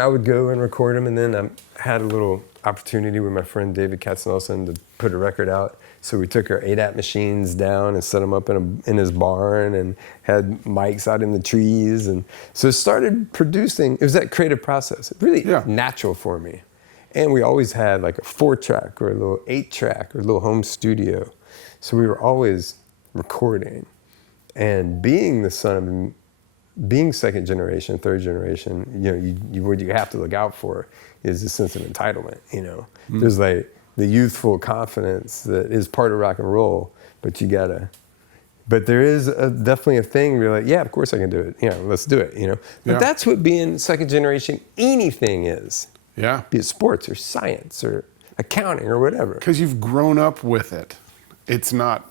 I would go and record him, and then I had a little opportunity with my friend David Katznelson to put a record out. So we took our ADAT machines down and set them up in his barn and had mics out in the trees. And so started producing. It was that creative process. Really natural for me. And we always had like a 4-track or a little 8-track or a little home studio. So we were always recording. And being the son of, being second generation, third generation, what you have to look out for is a sense of entitlement, There's like the youthful confidence that is part of rock and roll, but there is definitely a thing where you're like, yeah, of course I can do it. Let's do it, But that's what being second generation anything is. Yeah. Be it sports or science or accounting or whatever. Because you've grown up with it. It's not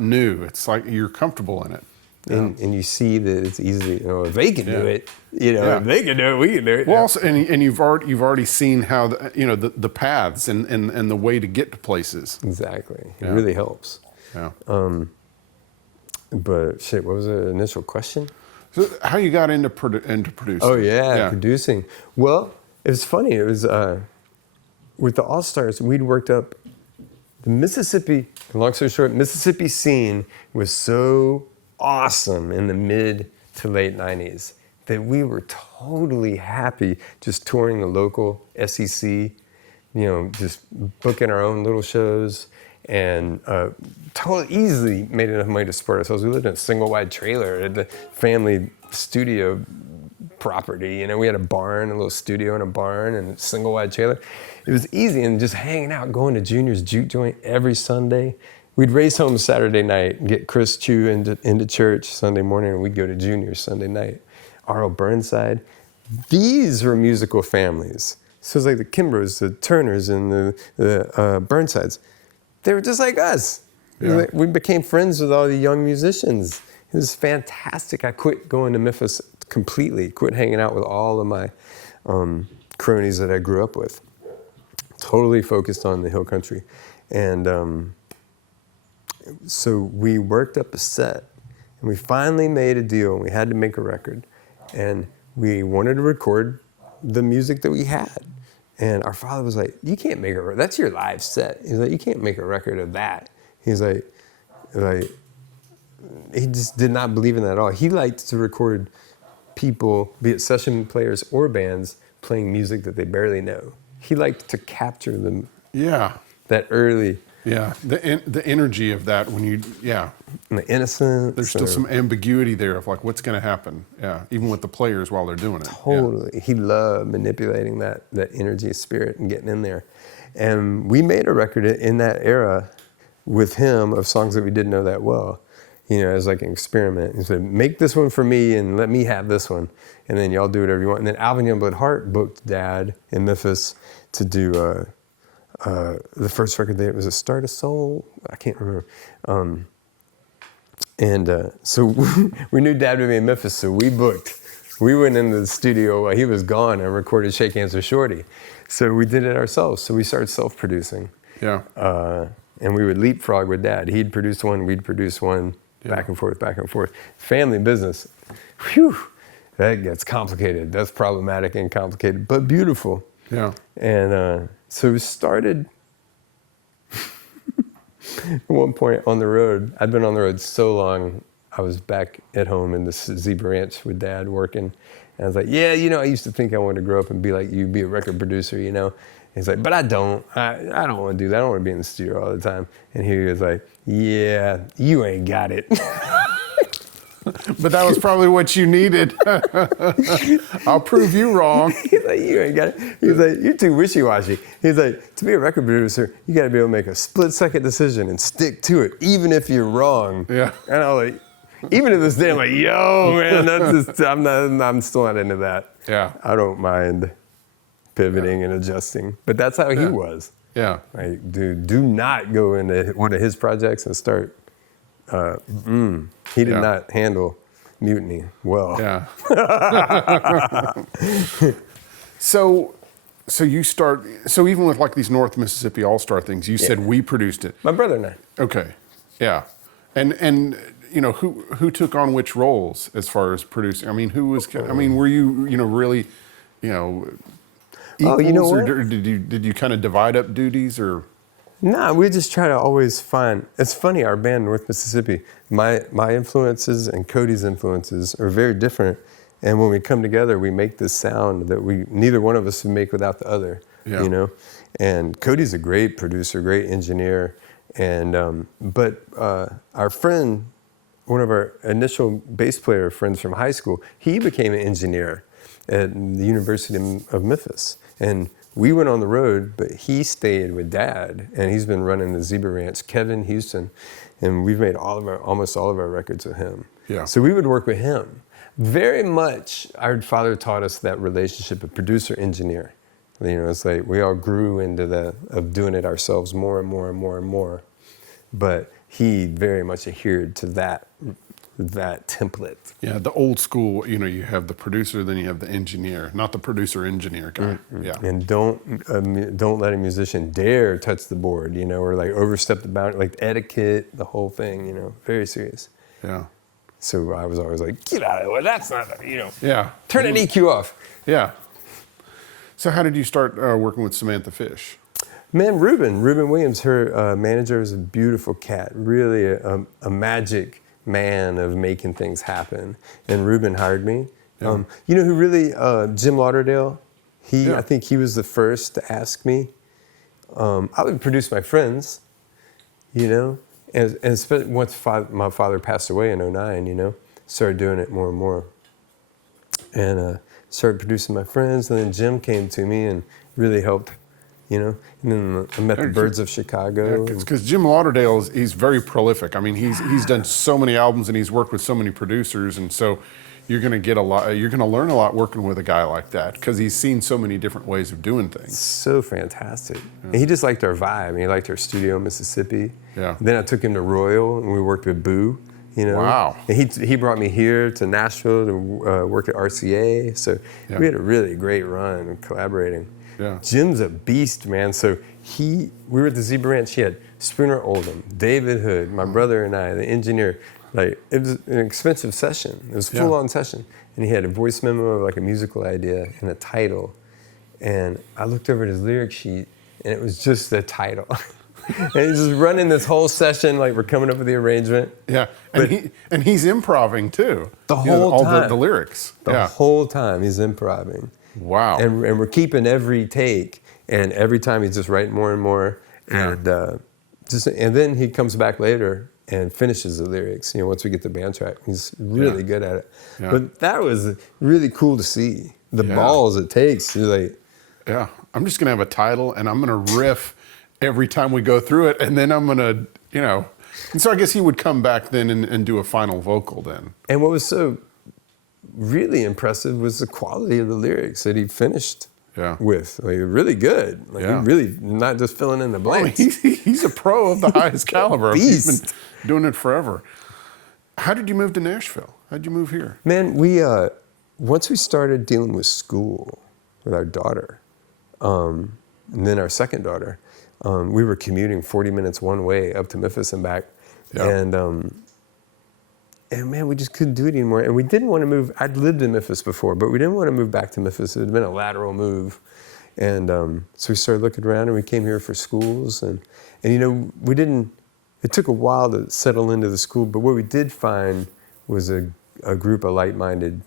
new. It's like you're comfortable in it. And you see that it's easy. If they can do it, if they can do it, we can do it. Well, also, and you've already seen how the paths and the way to get to places. Exactly. It really helps. Yeah. But shit, what was the initial question? So how you got into producing? Oh yeah, producing. Well, it was funny. It was with the Allstars, we'd worked up the Mississippi. Long story short, Mississippi scene was so awesome in the mid to late '90s that we were totally happy just touring the local SEC, just booking our own little shows, and totally easily made enough money to support ourselves. We lived in a single wide trailer at the family studio property. We had a barn, a little studio in a barn, and a single wide trailer. It was easy, and just hanging out, going to Junior's Juke Joint every Sunday. We'd race home Saturday night, get Chris Chu into church Sunday morning, and we'd go to Junior's Sunday night. R.L. Burnside. These were musical families. So it's like the Kimbroughs, the Turners, and the Burnsides. They were just like us. Yeah. We became friends with all the young musicians. It was fantastic. I quit going to Memphis completely, quit hanging out with all of my cronies that I grew up with. Totally focused on the hill country. And so we worked up a set, and we finally made a deal, and we had to make a record. And we wanted to record the music that we had. And our father was like, you can't make a record. That's your live set. He's like, you can't make a record of that. He's like, he just did not believe in that at all. He liked to record people, be it session players or bands, playing music that they barely know. He liked to capture them. Yeah. That early. Yeah, the energy of that when you, And the innocence. There's still some ambiguity there of like what's going to happen. Yeah, even with the players while they're doing it. Totally. Yeah. He loved manipulating that energy, spirit, and getting in there. And we made a record in that era with him of songs that we didn't know that well, as like an experiment. He said, make this one for me and let me have this one. And then y'all do whatever you want. And then Alvin Youngblood Hart booked Dad in Memphis to do the first record there. Was a Start a Soul? I can't remember. So we knew Dad would be in Memphis, so we went into the studio while he was gone and recorded Shake Hands with Shorty. So we did it ourselves. So we started self-producing. Yeah. And we would leapfrog with Dad. He'd produce one, we'd produce one, back and forth, back and forth. Family business. Whew, that gets complicated. That's problematic and complicated, but beautiful. Yeah. And so we started at one point on the road. I'd been on the road so long, I was back at home in this Zebra Ranch with Dad working. And I was like, I used to think I wanted to grow up and be like you, be a record producer, And he's like, but I don't. I don't want to do that. I don't want to be in the studio all the time. And he was like, yeah, you ain't got it. But that was probably what you needed. I'll prove you wrong. He's like, you ain't got it. He's like, you're too wishy-washy. He's like, to be a record producer, you got to be able to make a split-second decision and stick to it, even if you're wrong. Yeah. And I was like, even to this day, I'm like, yo, man, that's just, I'm still not into that. Yeah. I don't mind pivoting and adjusting, but that's how he was. Yeah. Like, dude, do not go into one of his projects and start. He did not handle mutiny well. Yeah. So you start. So even with like these North Mississippi All-Star things, you said we produced it. My brother and I. Okay. Yeah. And who took on which roles as far as producing? I mean, who was? I mean, were you really, equals, or did you kind of divide up duties or? Nah, we just try to always find. It's funny, our band North Mississippi. My influences and Cody's influences are very different, and when we come together, we make this sound that neither one of us would make without the other. Yeah. And Cody's a great producer, great engineer, and but our friend, one of our initial bass player friends from high school, he became an engineer at the University of Memphis, and we went on the road, but he stayed with Dad, and he's been running the Zebra Ranch, Kevin Houston, and we've made almost all of our records with him. Yeah. So we would work with him. Very much, our father taught us that relationship of producer-engineer. It's like we all grew into of doing it ourselves more and more and more and more. But he very much adhered to that that template. Yeah, the old school, you have the producer, then you have the engineer, not the producer-engineer guy. Yeah. And don't let a musician dare touch the board, or like overstep the boundary, like etiquette, the whole thing, very serious. Yeah. So I was always like, get out of the way, that's not, Yeah. turn an EQ off. Yeah. So how did you start working with Samantha Fish? Man, Ruben Williams, her manager, is a beautiful cat, really a magic man of making things happen. And Ruben hired me. Yeah. You know who really, Jim Lauderdale, Yeah. I think he was the first to ask me. I would produce my friends, and especially once my father passed away in 2009, started doing it more and more. And started producing my friends, and then Jim came to me and really helped. And then I met the Birds of Chicago. Because Jim Lauderdale he's very prolific. I mean, he's done so many albums and he's worked with so many producers, and so you're going to get a lot. You're going to learn a lot working with a guy like that because he's seen so many different ways of doing things. So fantastic. Yeah. And he just liked our vibe. He liked our studio in Mississippi. Yeah. And then I took him to Royal, and we worked with Boo. Wow. And he brought me here to Nashville to work at RCA. So we had a really great run collaborating. Yeah. Jim's a beast, man. So we were at the Zebra Ranch. He had Spooner Oldham, David Hood, my brother and I, the engineer. Like, it was an expensive session. It was a full-on session. And he had a voice memo of like a musical idea and a title. And I looked over at his lyric sheet, and it was just the title. And he's just running this whole session like we're coming up with the arrangement. Yeah, and he's improvising too. The whole time. All the lyrics. The whole time he's improvising. Wow. And we're keeping every take, and every time he's just writing more and more. And and then he comes back later and finishes the lyrics. Once we get the band track, he's really good at it. Yeah. But that was really cool to see the balls it takes. Like, I'm just gonna have a title, and I'm gonna riff every time we go through it, and then I'm gonna, And so I guess he would come back then and do a final vocal then. And what was so really impressive was the quality of the lyrics that he finished with. Like, really good. Like, he really not just filling in the blanks. He's a pro of the highest caliber. Beast. He's been doing it forever. How did you move to Nashville? How'd you move here? Man, we once we started dealing with school with our daughter, and then our second daughter, we were commuting 40 minutes one way up to Memphis and back. Yeah. And man, we just couldn't do it anymore. And we didn't want to move. I'd lived in Memphis before, but we didn't want to move back to Memphis. It had been a lateral move. And so we started looking around, and we came here for schools. And we didn't, it took a while to settle into the school, but what we did find was a group of like-minded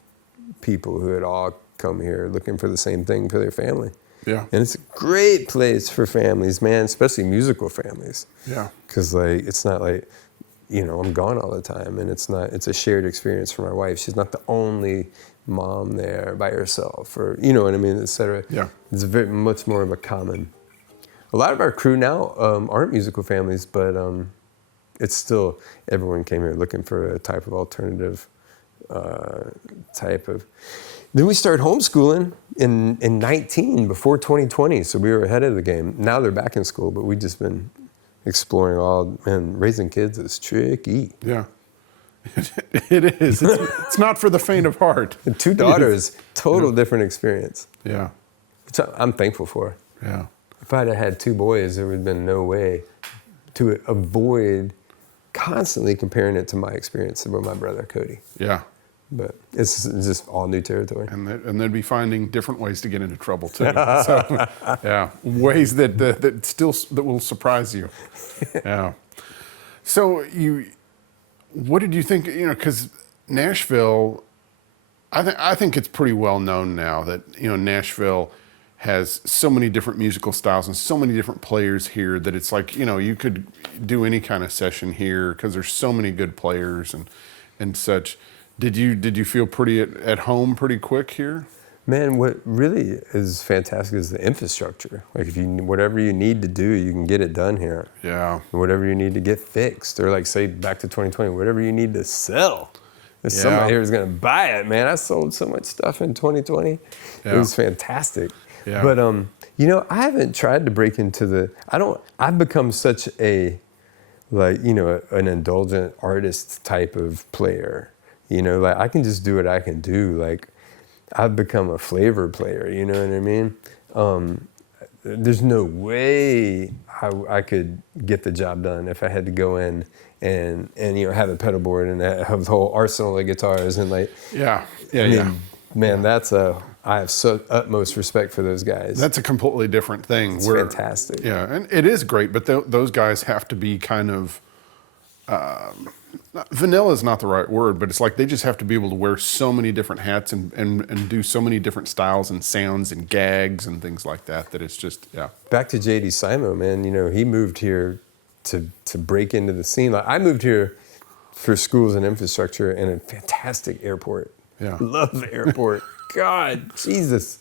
people who had all come here looking for the same thing for their family. Yeah. And it's a great place for families, man, especially musical families. Yeah. Because it's not like, I'm gone all the time, and it's a shared experience for my wife. She's not the only mom there by herself, or, you know what I mean, et cetera. Yeah. It's very much more of a common. A lot of our crew now aren't musical families, but it's still, everyone came here looking for a type of alternative type of. Then we started homeschooling in 19 before 2020, so we were ahead of the game. Now they're back in school, but we've just been exploring raising kids is tricky. Yeah, it is. It's not for the faint of heart. And 2 daughters, total different experience. Yeah. Which I'm thankful for. Yeah. If I'd have had 2 boys, there would have been no way to avoid constantly comparing it to my experience with my brother, Cody. Yeah. But it's just all new territory. And they'd be finding different ways to get into trouble too. So, ways that will surprise you. Yeah. So what did you think? Because Nashville, I think it's pretty well known now that Nashville has so many different musical styles and so many different players here that it's like you could do any kind of session here because there's so many good players and such. Did you feel pretty at home pretty quick here? Man, what really is fantastic is the infrastructure. Like whatever you need to do, you can get it done here. Yeah. And whatever you need to get fixed, or like say back to 2020, whatever you need to sell, somebody here is going to buy it. Man, I sold so much stuff in 2020. Yeah. It was fantastic. Yeah. But I haven't tried to break into I've become such a like, you know, an indulgent artist type of player. You know, like I can just do what I can do. Like I've become a flavor player, you know what I mean? There's no way I could get the job done if I had to go in and you know, have a pedal board and have the whole arsenal of guitars and like, man, I have so utmost respect for those guys. That's a completely different thing. It's fantastic. Yeah, and it is great, but those guys have to be kind of, vanilla is not the right word, but it's like they just have to be able to wear so many different hats and do so many different styles and sounds and gags and things like that, that it's just, yeah. Back to JD Simo, man, you know, he moved here to break into the scene. Like I moved here for schools and infrastructure and a fantastic airport. Yeah. Love the airport. God, Jesus.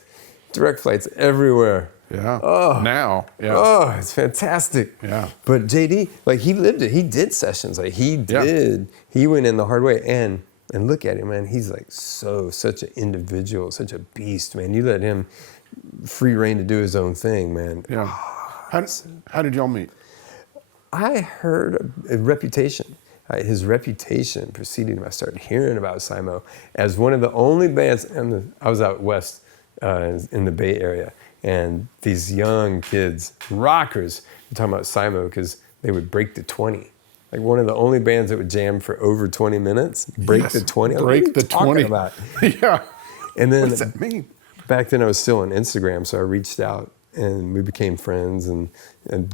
Direct flights everywhere. Yeah. Oh. Now. Yeah. Oh, it's fantastic. Yeah. But JD, like he lived it. He did sessions. Like he did. Yeah. He went in the hard way. And look at him, man. He's like such an individual, such a beast, man. You let him free reign to do his own thing, man. Yeah. How did y'all meet? I heard a reputation. His reputation preceded him. I started hearing about Simo as one of the only bands. I was out west in the Bay Area, and these young kids, rockers, were talking about Simo because they would break the 20. Like one of the only bands that would jam for over 20 minutes. Break the 20. Break the 20. About? Yeah. And then, what does that mean? Back then I was still on Instagram, so I reached out and we became friends and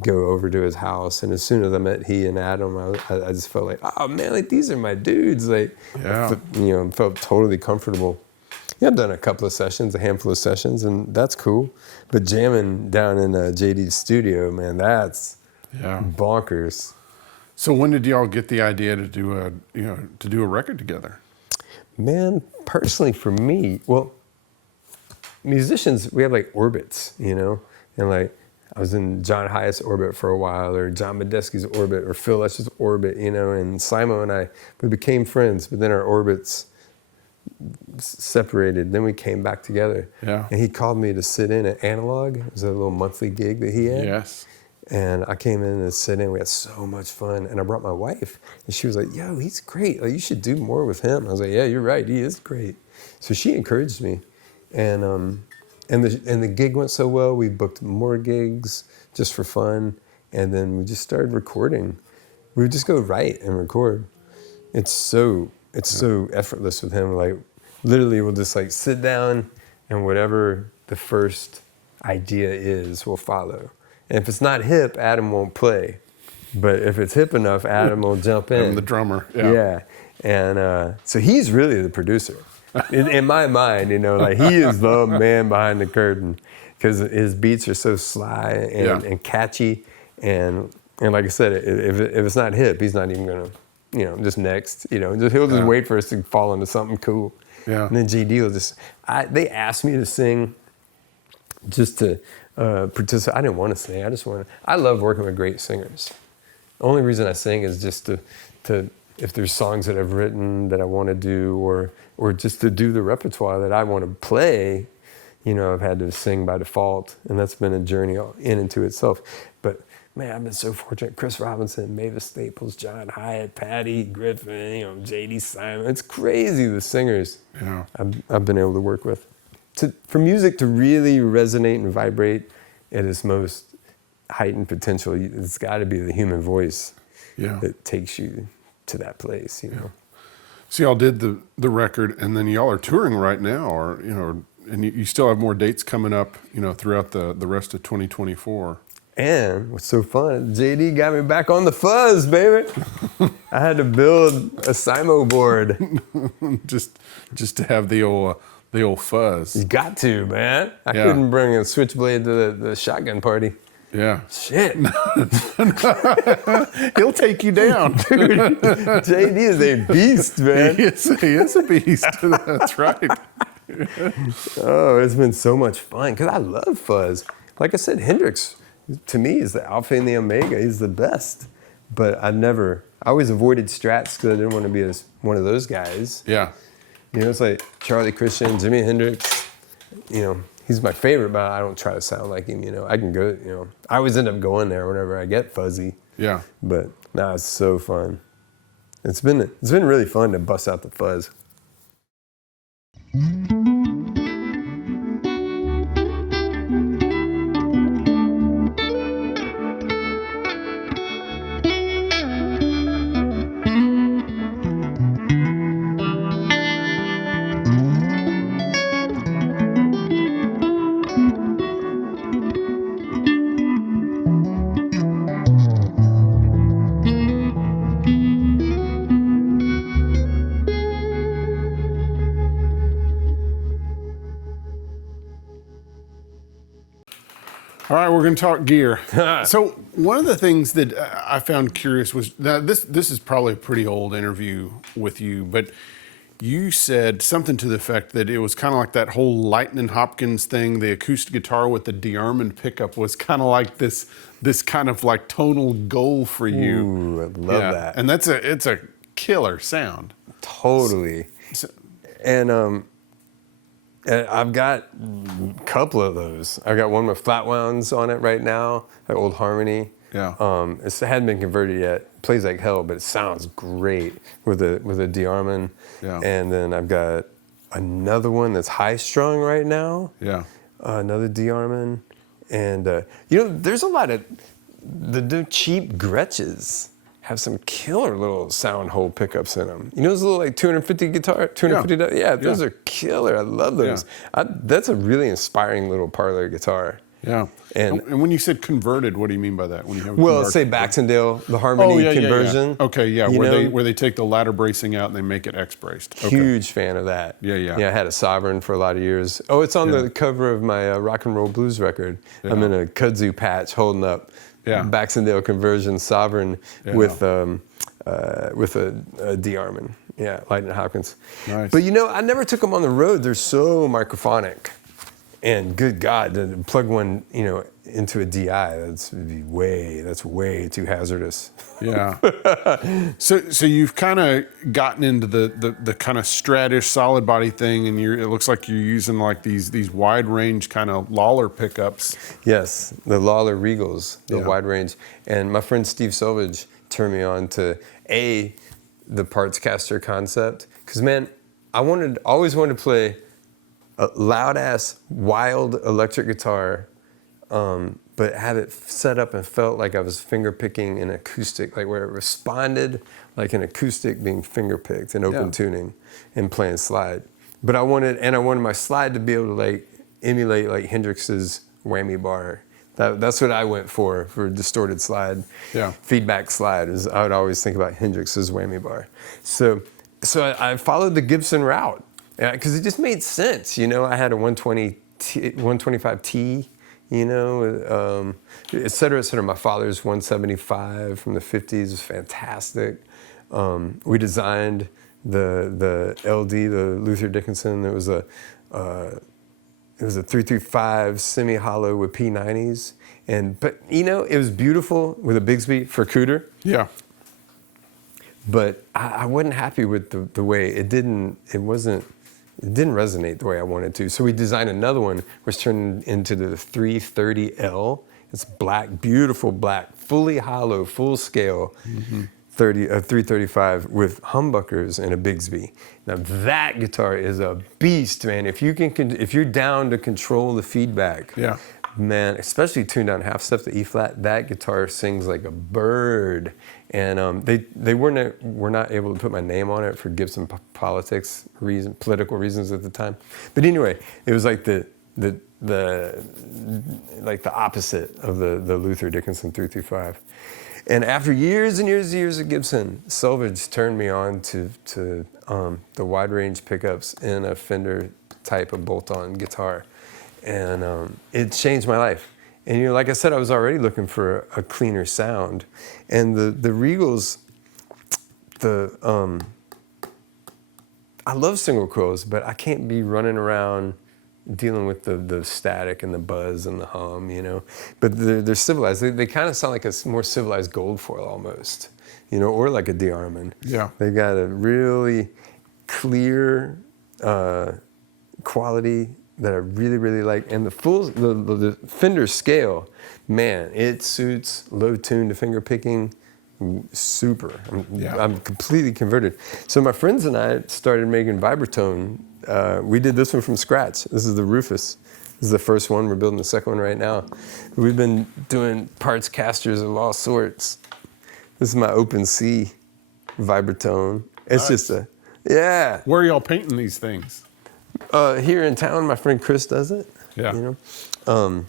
go over to his house. And as soon as I met he and Adam, I just felt like, oh man, like these are my dudes. Like, yeah. Felt totally comfortable. Yeah, I've done a couple of sessions, a handful of sessions, and that's cool. But jamming down in JD's studio, man, that's bonkers. So when did y'all get the idea to do a record together? Man, personally for me, well, musicians, we have like orbits, you know? And like, I was in John Hyatt's orbit for a while, or John Medeski's orbit, or Phil Lesh's orbit, you know? And Simo and we became friends, but then our orbits separated. Then we came back together. Yeah. And he called me to sit in at Analog. It was a little monthly gig that he had. Yes. And I came in and sit in. We had so much fun. And I brought my wife. And she was like, yo, he's great. Like, you should do more with him. I was like, yeah, you're right. He is great. So she encouraged me. And the gig went so well. We booked more gigs just for fun. And then we just started recording. We would just go write and record. It's so effortless with him. Like, literally, we'll just like sit down and whatever the first idea is, we'll follow. And if it's not hip, Adam won't play. But if it's hip enough, Adam will jump in. I'm the drummer. Yeah. And so he's really the producer. In my mind, you know, like he is the man behind the curtain because his beats are so sly and catchy. And like I said, if it's not hip, he's not even going to, you know, just next, you know, he'll just wait for us to fall into something cool. Yeah. And then JD will they asked me to sing just to participate. I didn't want to sing. I love working with great singers. The only reason I sing is just to if there's songs that I've written that I want to do or just to do the repertoire that I want to play, you know, I've had to sing by default, and that's been a journey in and to itself. But man, I've been so fortunate. Chris Robinson, Mavis Staples, John Hyatt, Patty Griffin, you know, JD Simo. It's crazy the singers I've been able to work with. For music to really resonate and vibrate at its most heightened potential, it's got to be the human voice that takes you to that place, you know. So y'all did the record, and then y'all are touring right now, or you know, and you still have more dates coming up, you know, throughout the rest of 2024. And what's so fun, JD got me back on the fuzz, baby. I had to build a Simo board. just to have the old fuzz. You got to, man. I couldn't bring a switchblade to the shotgun party. Yeah. Shit. He'll take you down. Dude, JD is a beast, man. He is a beast. That's right. Oh, it's been so much fun because I love fuzz. Like I said, Hendrix, to me, is the alpha and the omega. He's the best. But I always avoided Strats because I didn't want to be one of those guys. Yeah. You know, it's like Charlie Christian, Jimi Hendrix, you know, he's my favorite, but I don't try to sound like him, you know. I can go, you know, I always end up going there whenever I get fuzzy. Yeah. But nah, it's so fun. It's been really fun to bust out the fuzz. All right, we're going to talk gear. So one of the things that I found curious was, now this is probably a pretty old interview with you, but you said something to the effect that it was kind of like that whole Lightning Hopkins thing. The acoustic guitar with the DeArmond pickup was kind of like this kind of like tonal goal for you. Ooh, I love that. And it's a killer sound. Totally. And I've got a couple of those. I've got one with flat wounds on it right now, an old Harmony. Yeah. It hadn't been converted yet. It plays like hell, but it sounds great with a DeArmond. Yeah. And then I've got another one that's high strung right now. Yeah. Another DeArmond. And there's a lot of the cheap Gretches have some killer little sound hole pickups in them. You know those little like $250 guitar, $250? Yeah, those are killer. I love those. Yeah. That's a really inspiring little parlor guitar. Yeah. And when you said converted, what do you mean by that? When you have Well, say Baxendale, the Harmony conversion. Yeah. Okay, yeah, where they take the ladder bracing out and they make it X braced. Okay. Huge fan of that. Yeah. Yeah, I had a Sovereign for a lot of years. Oh, it's on the cover of my rock and roll blues record. Yeah. I'm in a kudzu patch holding up Baxendale conversion Sovereign with a DeArmond. Yeah, Lightning Hopkins. Nice. But I never took them on the road. They're so microphonic. And good God, to plug one, into a DI, that's way too hazardous. Yeah. So you've kind of gotten into the kind of stratish solid body thing, and it looks like you're using like these wide range kind of Lawler pickups. Yes, the Lawler Regals, the wide range. And my friend Steve Selvage turned me on to the parts caster concept, because man, I always wanted to play a loud-ass, wild electric guitar, but have it set up and felt like I was finger-picking an acoustic, like where it responded like an acoustic being finger-picked and open tuning and playing slide. But I wanted my slide to be able to like emulate like Hendrix's whammy bar. That's what I went for distorted slide. Yeah. Feedback slide is I would always think about Hendrix's whammy bar. So I followed the Gibson route. Yeah, because it just made sense, I had a 125T, et cetera, et cetera. My father's 175 from the 50s was fantastic. We designed the LD, the Luther Dickinson. It was a 335 semi-hollow with P90s, but it was beautiful with a Bigsby for Cooter. Yeah. But I wasn't happy with the way it didn't resonate the way I wanted to. So we designed another one, which turned into the 330L. It's black, beautiful black, fully hollow, full scale, 335 with humbuckers and a Bigsby. Now that guitar is a beast, man. If you're down to control the feedback, man, especially tuned down half step to E flat, that guitar sings like a bird. And they were not able to put my name on it for Gibson political reasons at the time. But anyway, it was like the opposite of the Luther Dickinson 335. And after years and years of Gibson, Selvage turned me on to the wide range pickups in a Fender type of bolt-on guitar, and it changed my life. And like I said, I was already looking for a cleaner sound, and the Regals, I love single coils, but I can't be running around dealing with the static and the buzz and the hum, But they're civilized. They kind of sound like a more civilized Goldfoil almost, or like a DeArmond. Yeah. They got a really clear quality that I really, really like. And the Fender scale, man, it suits low tune to finger picking super. I'm completely converted. So my friends and I started making vibratone. We did this one from scratch. This is the Rufus. This is the first one. We're building the second one right now. We've been doing parts casters of all sorts. This is my open C vibratone. It's nice. just yeah. Where are y'all painting these things? Here in town, my friend Chris does it. Yeah. You know,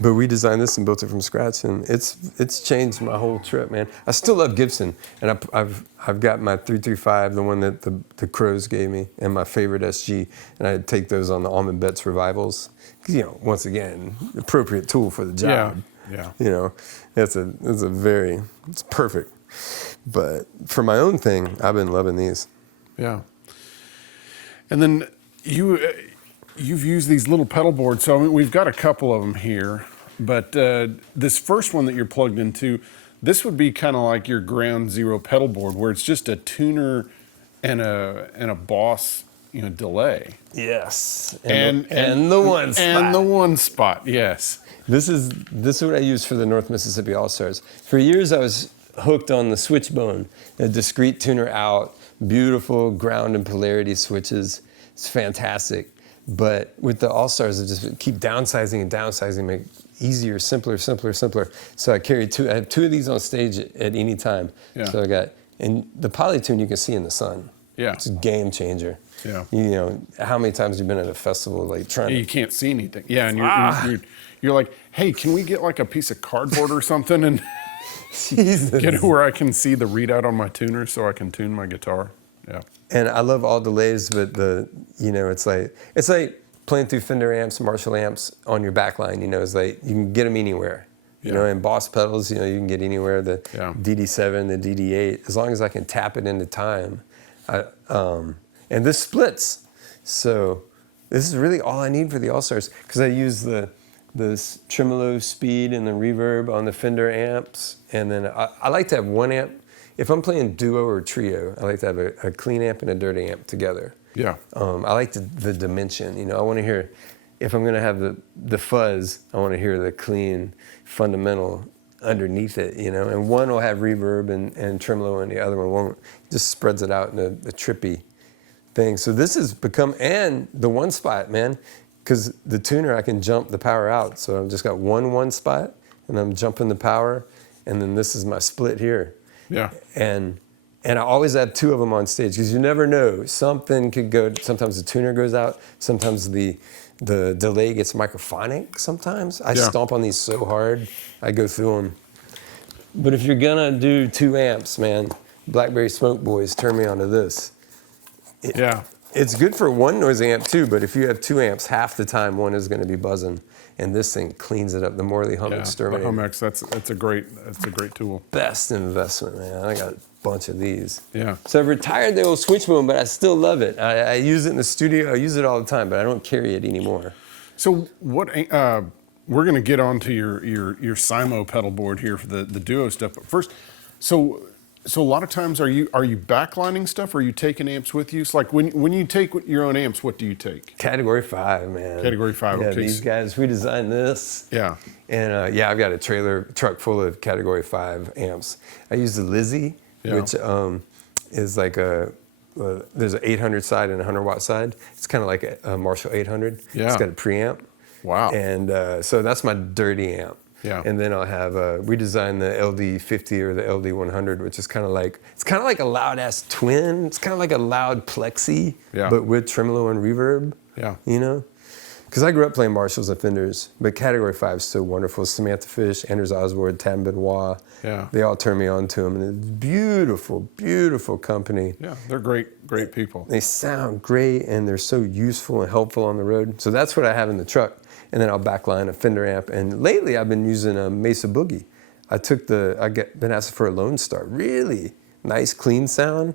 but we designed this and built it from scratch, and it's changed my whole trip, man. I still love Gibson, and I've got my 335, the one that the Crows gave me, and my favorite SG, and I take those on the Almond Betts revivals. 'Cause, you know, once again, appropriate tool for the job. Yeah. You know, it's perfect. But for my own thing, I've been loving these. Yeah. And then you've used these little pedal boards. So I mean, we've got a couple of them here, but this first one that you're plugged into, this would be kind of like your ground zero pedal board, where it's just a tuner and a Boss, delay. Yes. And the one spot. And the one spot. Yes. This is what I use for the North Mississippi Allstars. For years, I was hooked on the Switchbone, a discrete tuner out, beautiful ground and polarity switches. It's fantastic. But with the Allstars, I just keep downsizing and downsizing, make it easier, simpler. So I have two of these on stage at any time. Yeah. So and the Polytune you can see in the sun. Yeah. It's a game changer. Yeah. You know, how many times have you been at a festival like trying to... You can't see anything. Yeah, and you're like, hey, can we get like a piece of cardboard or something and get it where I can see the readout on my tuner so I can tune my guitar? Yeah. And I love all delays, but it's like playing through Fender amps, Marshall amps on your backline. It's like you can get them anywhere. And Boss pedals, you can get anywhere. The DD7, the DD8, as long as I can tap it into time. And this splits, so this is really all I need for the Allstars, because I use the tremolo speed and the reverb on the Fender amps, and then I like to have one amp. If I'm playing duo or trio, I like to have a clean amp and a dirty amp together. Yeah. I like the dimension. I want to hear, if I'm going to have the fuzz, I want to hear the clean fundamental underneath it, and one will have reverb and tremolo and the other one won't. It just spreads it out in a trippy thing. So this has become, and the one spot, man, because the tuner, I can jump the power out. So I've just got one spot, and I'm jumping the power, and then this is my split here. Yeah. And I always have two of them on stage, because you never know. Something could go, sometimes the tuner goes out, sometimes the delay gets microphonic sometimes. I stomp on these so hard, I go through them. But if you're gonna do two amps, man, Blackberry Smoke Boys, turn me onto this. It's good for one noisy amp too, but if you have two amps, half the time one is gonna be buzzing, and this thing cleans it up. The Morley Hum Exterminator. The Hum X, that's a great tool. Best investment, man. I got a bunch of these. Yeah. So I've retired the old Switchbone, but I still love it. I use it in the studio. I use it all the time, but I don't carry it anymore. So what? We're gonna get onto your Simo pedal board here for the duo stuff. But first, so a lot of times are you backlining stuff, or are you taking amps with you? So like when you take your own amps, what do you take? Category 5, man. Category 5. Yeah, Okay. these guys, we designed this. Yeah. And I've got a trailer truck full of Category 5 amps. I use the Lizzie, which is like there's an 800 side and a 100 watt side. It's kind of like a Marshall 800. Yeah. It's got a preamp. Wow. And so that's my dirty amp. Yeah. And then I'll have, we designed the LD50 or the LD100, which is kind of like a loud ass twin. It's kind of like a loud plexi, but with tremolo and reverb. Yeah. Because I grew up playing Marshalls and Fenders, but Category 5 is so wonderful. Samantha Fish, Anders Oswald, Tam Benoit. Yeah. They all turn me on to them, and it's beautiful, beautiful company. Yeah, they're great people. They sound great, and they're so useful and helpful on the road. So that's what I have in the truck. And then I'll backline a Fender amp. And lately I've been using a Mesa Boogie. Been asked for a Lone Star. Really nice, clean sound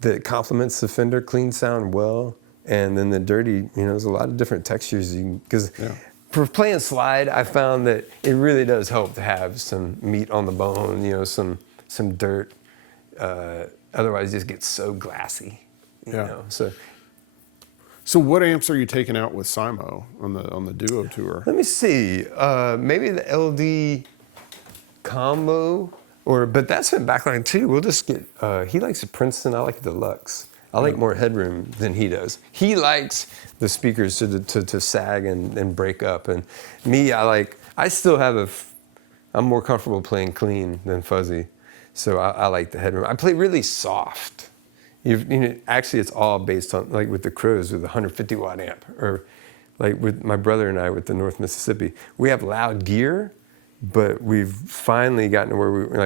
that complements the Fender clean sound well. And then the dirty, there's a lot of different textures because for playing slide, I found that it really does help to have some meat on the bone, some dirt. Otherwise, it just gets so glassy. So So what amps are you taking out with Simo on the duo tour? Let me see. Maybe the LD combo, but that's in backline too. We'll just get. He likes a Princeton. I like a Deluxe. I like more headroom than he does. He likes the speakers to sag and break up, and me, I still have I'm more comfortable playing clean than fuzzy, so I like the headroom. I play really soft. Actually, it's all based on, like with the Crows, with the 150 watt amp, or like with my brother and I with the North Mississippi. We have loud gear, but we've finally gotten to where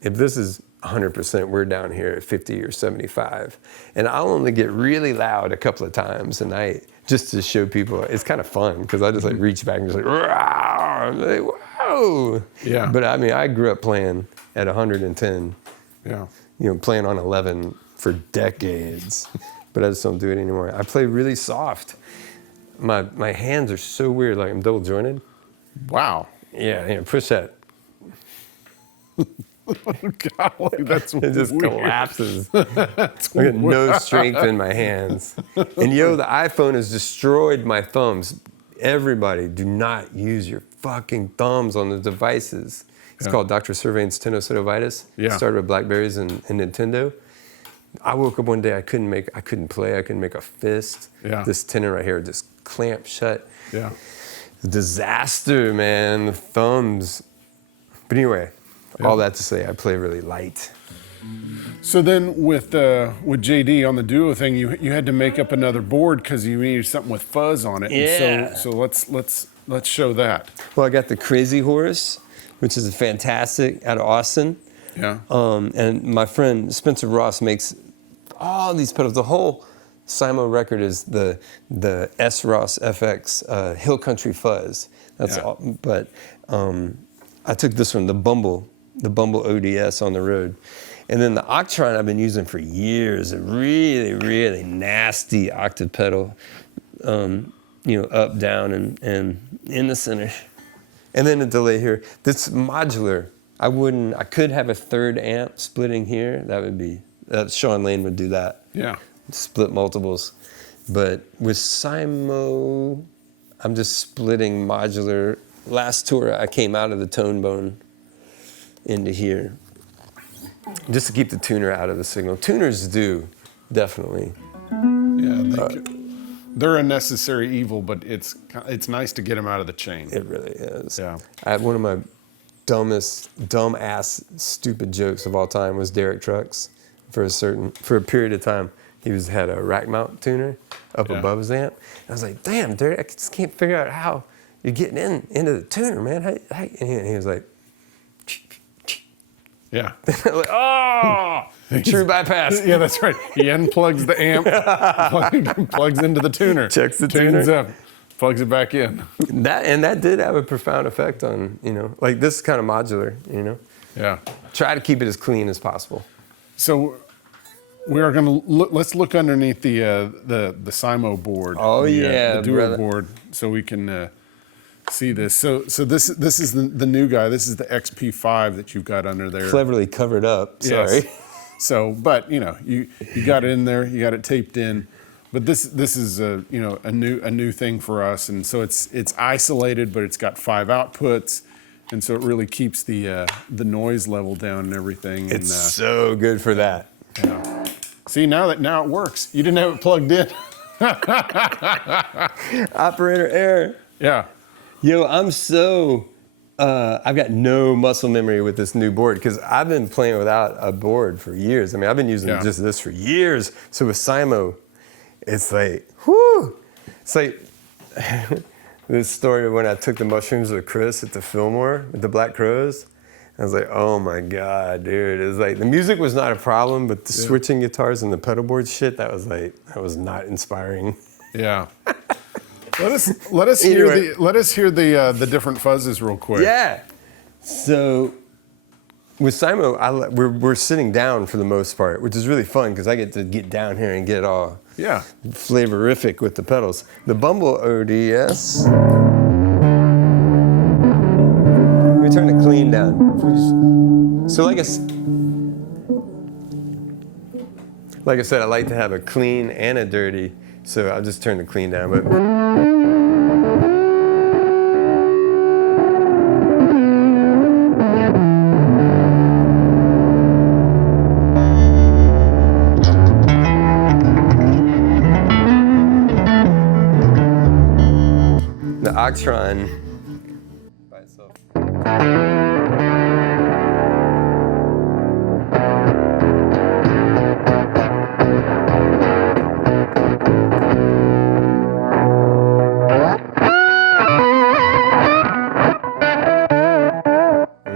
if this is 100%, we're down here at 50 or 75. And I'll only get really loud a couple of times a night just to show people. It's kind of fun because I just like reach back and just like, "Rawr!" I'm like, whoa. Yeah. But I mean, I grew up playing at 110. Yeah. Playing on 11 for decades, but I just don't do it anymore. I play really soft. My hands are so weird, like I'm double jointed. Wow. Yeah, push that. Golly, that's It just weird. collapses. I got no strength in my hands. And the iPhone has destroyed my thumbs. Everybody, do not use your fucking thumbs on the devices. It's called Dr. Sirvain's tenosynovitis. Yeah. It started with Blackberries and Nintendo. I woke up one day, I couldn't play, I couldn't make a fist. Yeah. This tendon right here just clamped shut. Yeah. Disaster, man, the thumbs. But anyway, all that to say, I play really light. So then with JD on the duo thing, you had to make up another board because you needed something with fuzz on it. Yeah. And so let's show that. Well, I got the Crazy Horse, which is fantastic, out of Austin. Yeah. And my friend Spencer Ross makes all these pedals. The whole Simo record is the S Ross FX Hill Country Fuzz. That's all. But I took this one, the Bumble ODS on the road. And then the Octron I've been using for years, a really, really nasty octave pedal, up, down, and in the center. And then a delay here. This modular, I could have a third amp splitting here. Sean Lane would do that. Yeah. Split multiples. But with Simo, I'm just splitting modular. Last tour, I came out of the tone bone into here, just to keep the tuner out of the signal. Tuners do, definitely. Yeah. They're a necessary evil, but it's nice to get them out of the chain. It really is. Yeah. I had one of my dumb-ass, stupid jokes of all time was Derek Trucks. For a period of time, he had a rack mount tuner up above his amp. And I was like, damn, Derek, I just can't figure out how you're getting into the tuner, man. And he was like, yeah. like, oh, true bypass. Yeah, that's right. He unplugs the amp, plugs into the tuner, Checks the tunes tuner. up, plugs it back in. That did have a profound effect on, like this kind of modular, Yeah. Try to keep it as clean as possible. So we are going to let's look underneath the Simo board. Oh, the duo brother. board, so we can see this. So this is the new guy. This is the XP5 that you've got under there. Cleverly covered up. Sorry. Yes. So, but you got it in there. You got it taped in. But this is a new thing for us, and so it's isolated, but it's got 5 outputs. And so it really keeps the noise level down and everything. It's so good for that. Yeah. See, now it works. You didn't have it plugged in. Operator error. Yeah. Yo, I've got no muscle memory with this new board because I've been playing without a board for years. I mean, I've been using just this for years. So with Simo, it's like, whoo! It's like this story of when I took the mushrooms with Chris at the Fillmore with the Black Crows. I was like, oh my God, dude. It was like, the music was not a problem, but the switching guitars and the pedal board shit, that was not inspiring. Yeah. Let us hear the different fuzzes real quick. Yeah. So with Simo, we're sitting down for the most part, which is really fun because I get to get down here and get all flavorific with the pedals. The Bumble ODS. Let me turn the clean down. So like I said, I like to have a clean and a dirty So I'll just turn the clean down. But the Octron by itself.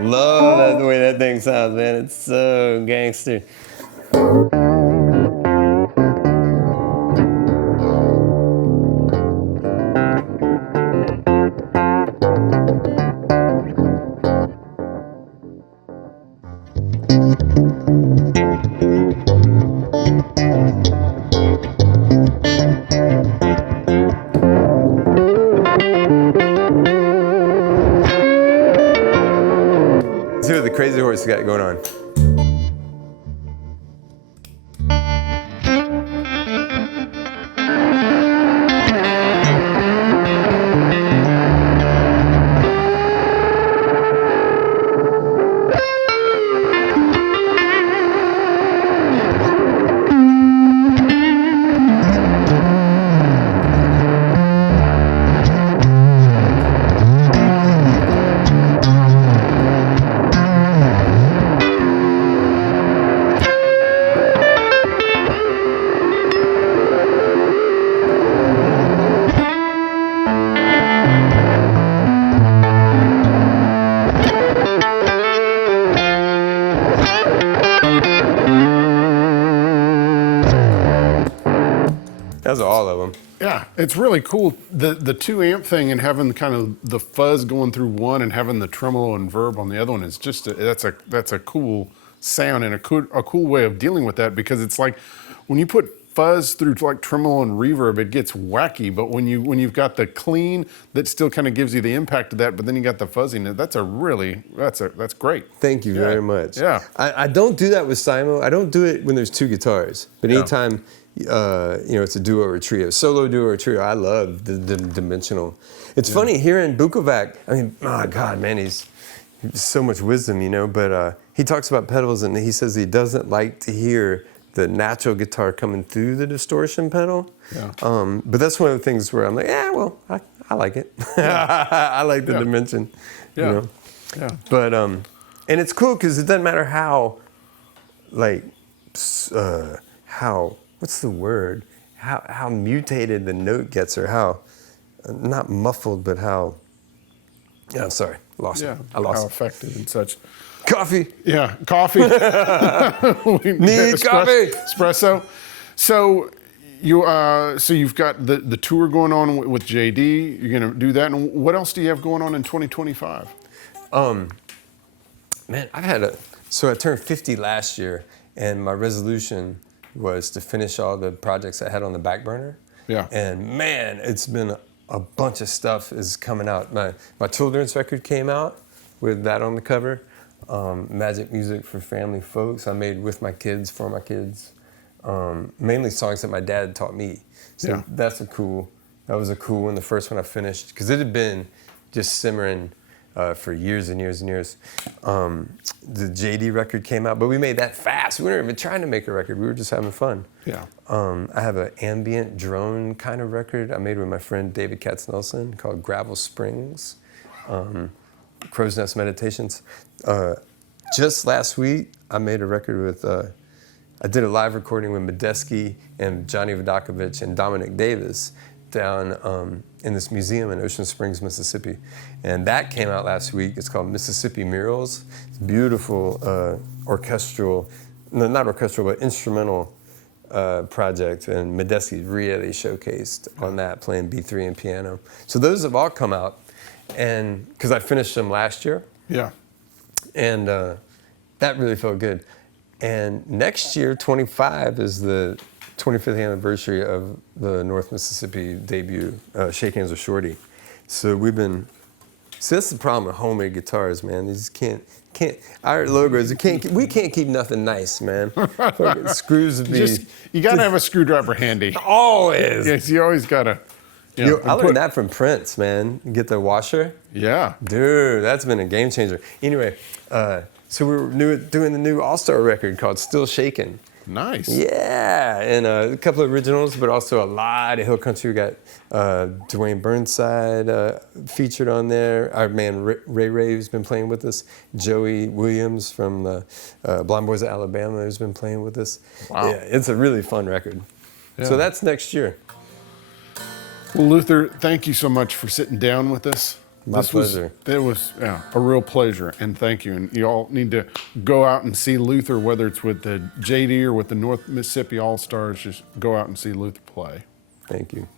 Love that the way that thing sounds, man. It's so gangster. See what the Crazy Horse got going on. Those are all of them. Yeah, it's really cool. The 2 amp thing and having kind of the fuzz going through one and having the tremolo and verb on the other one is just that's a cool sound and a cool way of dealing with that, because it's like when you put fuzz through like tremolo and reverb, it gets wacky. But when you've got the clean that still kind of gives you the impact of that, but then you got the fuzziness, that's great. Thank you very much. Yeah. I don't do that with Simo. I don't do it when there's 2 guitars. But anytime it's a duo or a trio, solo duo or trio, I love the dimensional. It's funny hearing Bukovac. I mean, oh God, man, he's so much wisdom, But he talks about pedals, and he says he doesn't like to hear the natural guitar coming through the distortion pedal. Yeah. But that's one of the things where I'm like, I like it. I like the dimension. Yeah. Yeah. But and it's cool because it doesn't matter how what's the word? How mutated the note gets, or how not muffled, but how. Yeah, I'm sorry, lost it. I lost how it. affected and such. Coffee. Yeah, coffee. Need coffee. Espresso. So you've got the tour going on with JD. You're gonna do that, and what else do you have going on in 2025? Man, I turned 50 last year, and my resolution was to finish all the projects I had on the back burner. Yeah. And man, it's been a bunch of stuff is coming out. My children's record came out with that on the cover. Magic music for family folks. I made with my kids, for my kids. Mainly songs that my dad taught me. So that was a cool one. The first one I finished, because it had been just simmering for years and years and years. The JD record came out, but we made that fast. We weren't even trying to make a record. We were just having fun. Yeah. I have an ambient drone kind of record I made with my friend David Katz-Nelson called Gravel Springs. Crow's Nest Meditations. Just last week, I made a record with, I did a live recording with Medeski and Johnny Vodakovich and Dominic Davis down in this museum in Ocean Springs, Mississippi. And that came out last week. It's called Mississippi Murals. It's beautiful orchestral, no, not orchestral, but instrumental project. And Medeski really showcased on that, playing B3 and piano. So those have all come out. And because I finished them last year. Yeah. And that really felt good. And next year, 25, is the 25th anniversary of the North Mississippi debut, Shake Hands with Shorty. So we've been So that's the problem with homemade guitars, man. You just can't. Our logos, we can't keep nothing nice, man. Fucking screws would be. You gotta have a screwdriver handy. Always. Yes, you always gotta. I learned that from Prince, man. Get the washer. Yeah. Dude, that's been a game changer. Anyway, so we're doing the new All-Star record called Still Shakin'. Nice. Yeah, and a couple of originals, but also a lot of hill country. We got Dwayne Burnside featured on there. Our man Ray Ray, who's been playing with us. Joey Williams from Blind Boys of Alabama, who's been playing with us. Wow. Yeah, it's a really fun record. Yeah. So that's next year. Well, Luther, thank you so much for sitting down with us. My pleasure. It was a real pleasure, and thank you. And you all need to go out and see Luther, whether it's with the JD or with the North Mississippi Allstars. Just go out and see Luther play. Thank you.